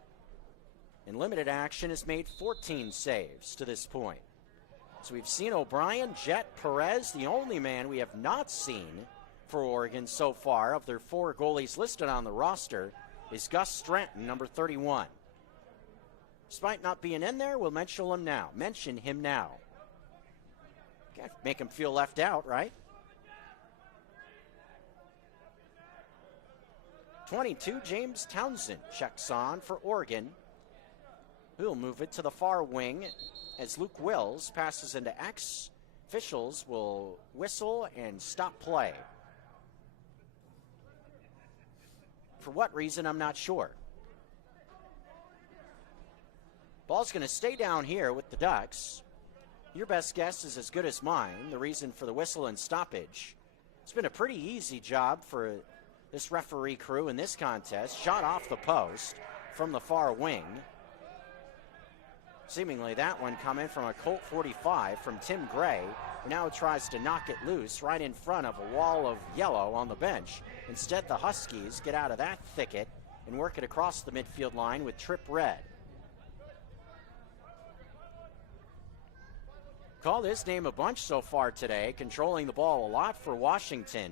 in limited action, has made 14 saves to this point. So we've seen O'Brien, Jett, Perez. The only man we have not seen for Oregon so far of their four goalies listed on the roster is Gus Stratton, number 31. Despite not being in there, we'll mention him now. Gotta make him feel left out, right? 22, James Townsend checks on for Oregon. He'll move it to the far wing as Luke Wills passes into X. Officials will whistle and stop play. For what reason, I'm not sure. Ball's going to stay down here with the Ducks. Your best guess is as good as mine, the reason for the whistle and stoppage. It's been a pretty easy job for this referee crew in this contest. Shot off the post from the far wing. Seemingly that one coming from a Colt 45 from Tim Gray, who now tries to knock it loose right in front of a wall of yellow on the bench. Instead, the Huskies get out of that thicket and work it across the midfield line with Trip Red. Called his name a bunch so far today, controlling the ball a lot for Washington.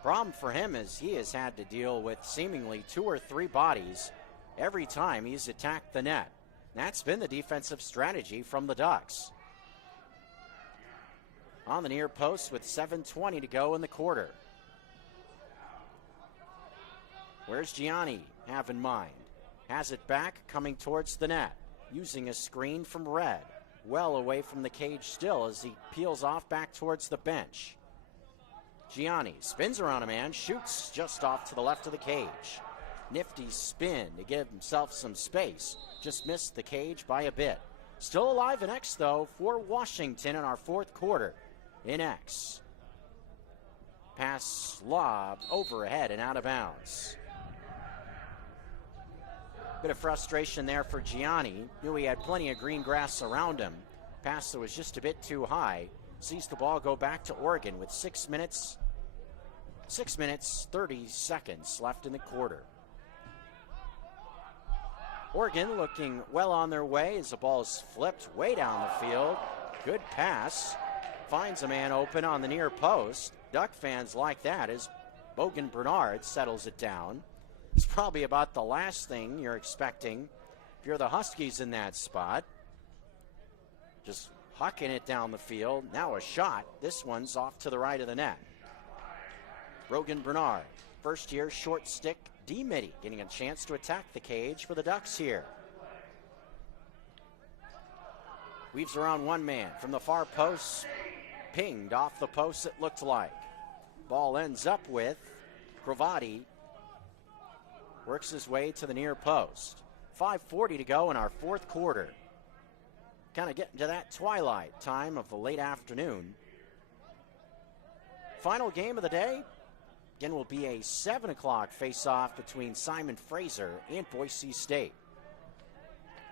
Problem for him is he has had to deal with seemingly 2 or 3 bodies every time he's attacked the net. That's been the defensive strategy from the Ducks. On the near post with 7:20 to go in the quarter. Where's Gianni have in mind? Has it back, coming towards the net, using a screen from Red. Well away from the cage still as he peels off back towards the bench. Gianni spins around a man, shoots just off to the left of the cage. Nifty spin to give himself some space. Just missed the cage by a bit. Still alive in X, though, for Washington in our fourth quarter. In X. Pass lobbed overhead and out of bounds. Bit of frustration there for Gianni. Knew he had plenty of green grass around him. Pass that was just a bit too high. Sees the ball go back to Oregon with 6 minutes 30 seconds left in the quarter. Oregon looking well on their way as the ball is flipped way down the field. Good pass. Finds a man open on the near post. Duck fans like that as Bogan Bernard settles it down. It's probably about the last thing you're expecting if you're the Huskies in that spot. Just hucking it down the field. Now a shot. This one's off to the right of the net. Brogan Bernard, first year short stick D-Mitty, getting a chance to attack the cage for the Ducks here. Weaves around one man from the far post. Pinged off the post, it looked like. Ball ends up with Cravati. Works his way to the near post. 5:40 to go in our fourth quarter. Kind of getting to that twilight time of the late afternoon. Final game of the day, again, will be a 7 o'clock face-off between Simon Fraser and Boise State.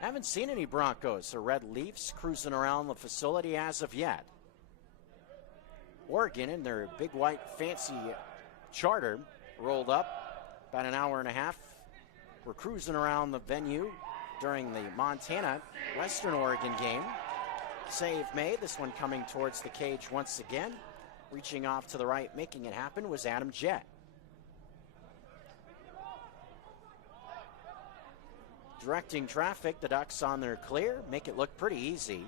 Haven't seen any Broncos or Red Leafs cruising around the facility as of yet. Oregon in their big white fancy charter rolled up about an hour and a half. We're cruising around the venue during the Montana-Western Oregon game. Save made, this one coming towards the cage once again. Reaching off to the right, making it happen, was Adam Jett. Directing traffic, the Ducks on their clear, make it look pretty easy.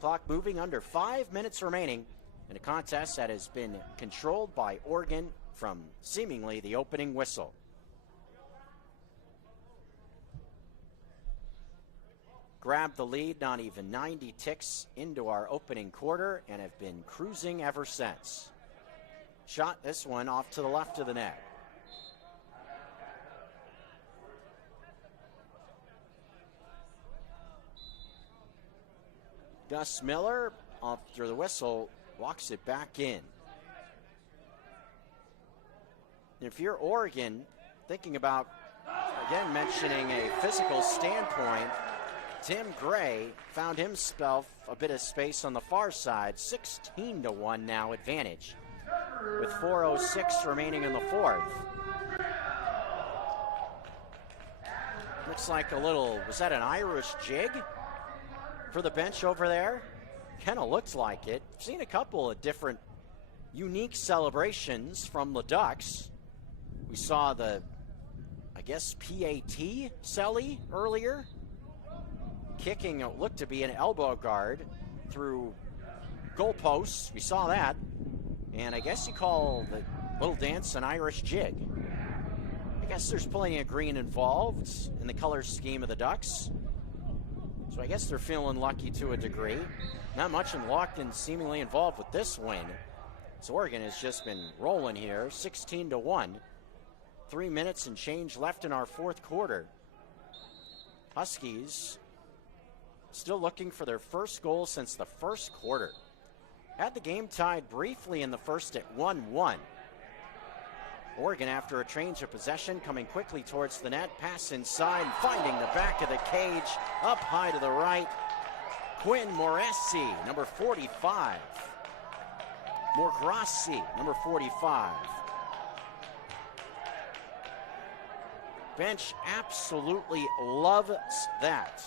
Clock moving, under 5 minutes remaining in a contest that has been controlled by Oregon from seemingly the opening whistle. Grabbed the lead not even 90 ticks into our opening quarter and have been cruising ever since. Shot this one off to the left of the net. Gus Miller, after the whistle, walks it back in. If you're Oregon, thinking about, again, mentioning a physical standpoint, Tim Gray found himself a bit of space on the far side, 16-1 now advantage, with 4:06 remaining in the fourth. Looks like a little, was that an Irish jig for the bench over there? Kind of looks like it. I've seen a couple of different unique celebrations from the Ducks. We saw the, I guess, PAT celly earlier, kicking what looked to be an elbow guard through goalposts. We saw that. And I guess you call the little dance an Irish jig. I guess there's plenty of green involved in the color scheme of the Ducks. So I guess they're feeling lucky to a degree. Not much in Lockton seemingly involved with this win. So Oregon has just been rolling here, 16-1. 3 minutes and change left in our fourth quarter. Huskies still looking for their first goal since the first quarter. Had the game tied briefly in the first at 1-1. Oregon, after a change of possession, coming quickly towards the net. Pass inside, finding the back of the cage. Up high to the right. Quinn Morassi, number 45. Morgrassi, number 45. Bench absolutely loves that.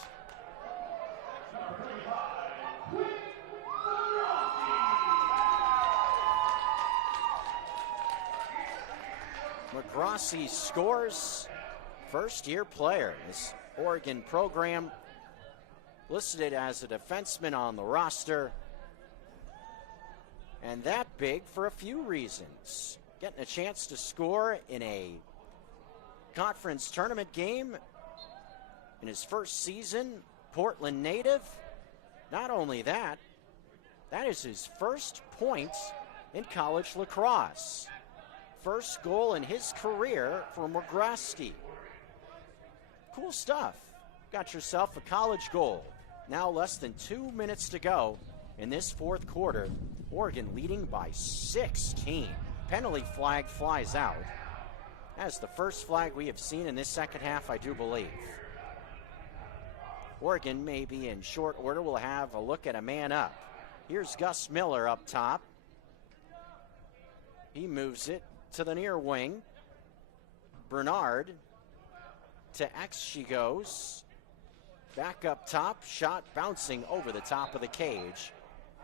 Morgrassi scores. First-year player. This Oregon program listed as a defenseman on the roster. And that big for a few reasons. Getting a chance to score in a conference tournament game in his first season, Portland native. Not only that, that is his first points in college lacrosse. First goal in his career for McGrathky. Cool stuff. Got yourself a college goal. Now less than 2 minutes to go in this fourth quarter. Oregon leading by 16. Penalty flag flies out. That's the first flag we have seen in this second half, I do believe. Oregon, maybe in short order, will have a look at a man up. Here's Gus Miller up top. He moves it to the near wing. Bernard to X she goes. Back up top, shot bouncing over the top of the cage.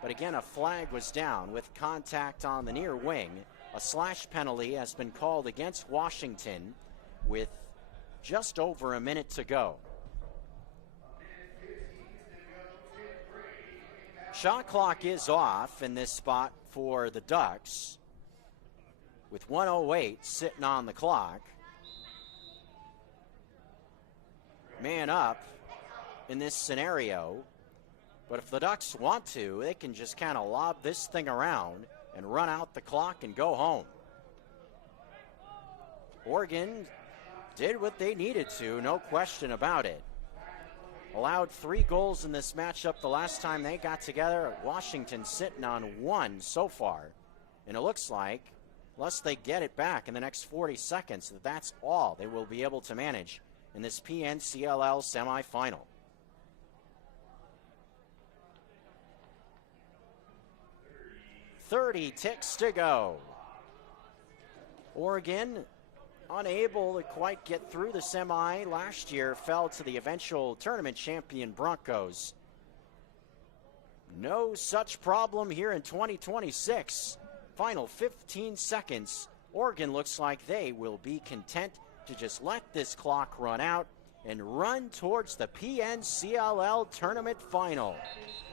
But again, a flag was down with contact on the near wing. A slash penalty has been called against Washington with just over a minute to go. Shot clock is off in this spot for the Ducks with 1:08 sitting on the clock. Man up in this scenario. But if the Ducks want to, they can just kind of lob this thing around and run out the clock and go home. Oregon did what they needed to, no question about it. Allowed 3 goals in this matchup the last time they got together. Washington sitting on 1 so far. And it looks like, unless they get it back in the next 40 seconds, that's all they will be able to manage in this PNCLL semifinal. .30 ticks to go. Oregon unable to quite get through the semi last year, fell to the eventual tournament champion Broncos. No such problem here in 2026. Final 15 seconds. Oregon looks like they will be content to just let this clock run out and run towards the PNCLL tournament final.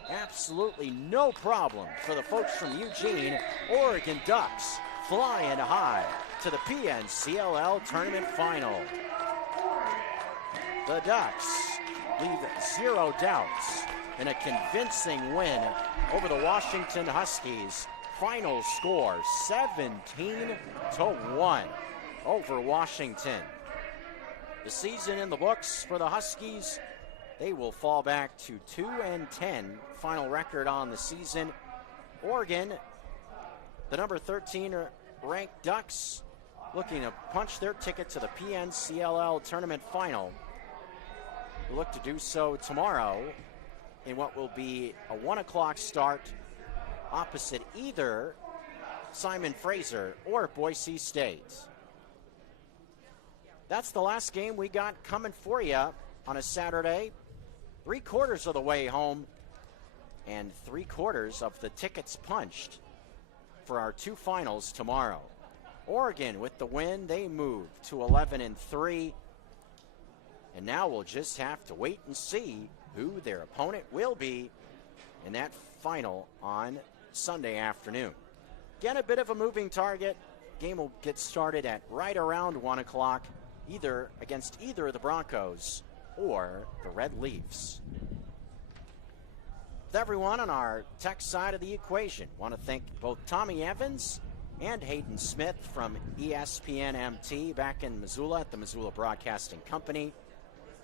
Absolutely no problem for the folks from Eugene. Oregon Ducks flying high to the PNCLL tournament final. The Ducks leave 0 doubts in a convincing win over the Washington Huskies. Final score 17-1 over Washington. The season in the books for the Huskies. They will fall back to 2-10 final record on the season. Oregon, the number 13 ranked Ducks, looking to punch their ticket to the PNCLL tournament final. We'll look to do so tomorrow in what will be a 1 o'clock start opposite either Simon Fraser or Boise State. That's the last game we got coming for you on a Saturday. 3/4 of the way home and 3/4 of the tickets punched for our 2 finals tomorrow. Oregon with the win, they move to 11-3. And now we'll just have to wait and see who their opponent will be in that final on Sunday afternoon. Again, a bit of a moving target. Game will get started at right around 1 o'clock, either against either of the Broncos or the Red Leafs. With everyone on our tech side of the equation, want to thank both Tommy Evans and Hayden Smith from ESPN MT back in Missoula at the Missoula Broadcasting Company.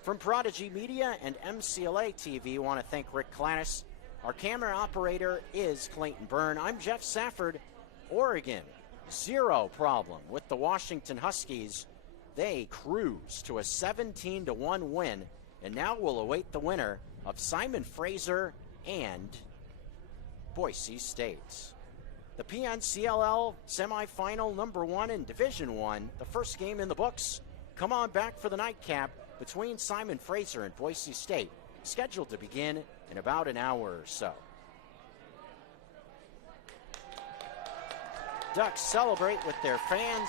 From Prodigy Media and MCLA TV, want to thank Rick Clannis. Our camera operator is Clayton Byrne. I'm Jeff Safford. Oregon, 0 problem with the Washington Huskies. They cruise to a 17-1 win, and now will await the winner of Simon Fraser and Boise State. The PNCLL semifinal number 1 in Division I, the first game in the books. Come on back for the nightcap between Simon Fraser and Boise State, scheduled to begin in about an hour or so. Ducks celebrate with their fans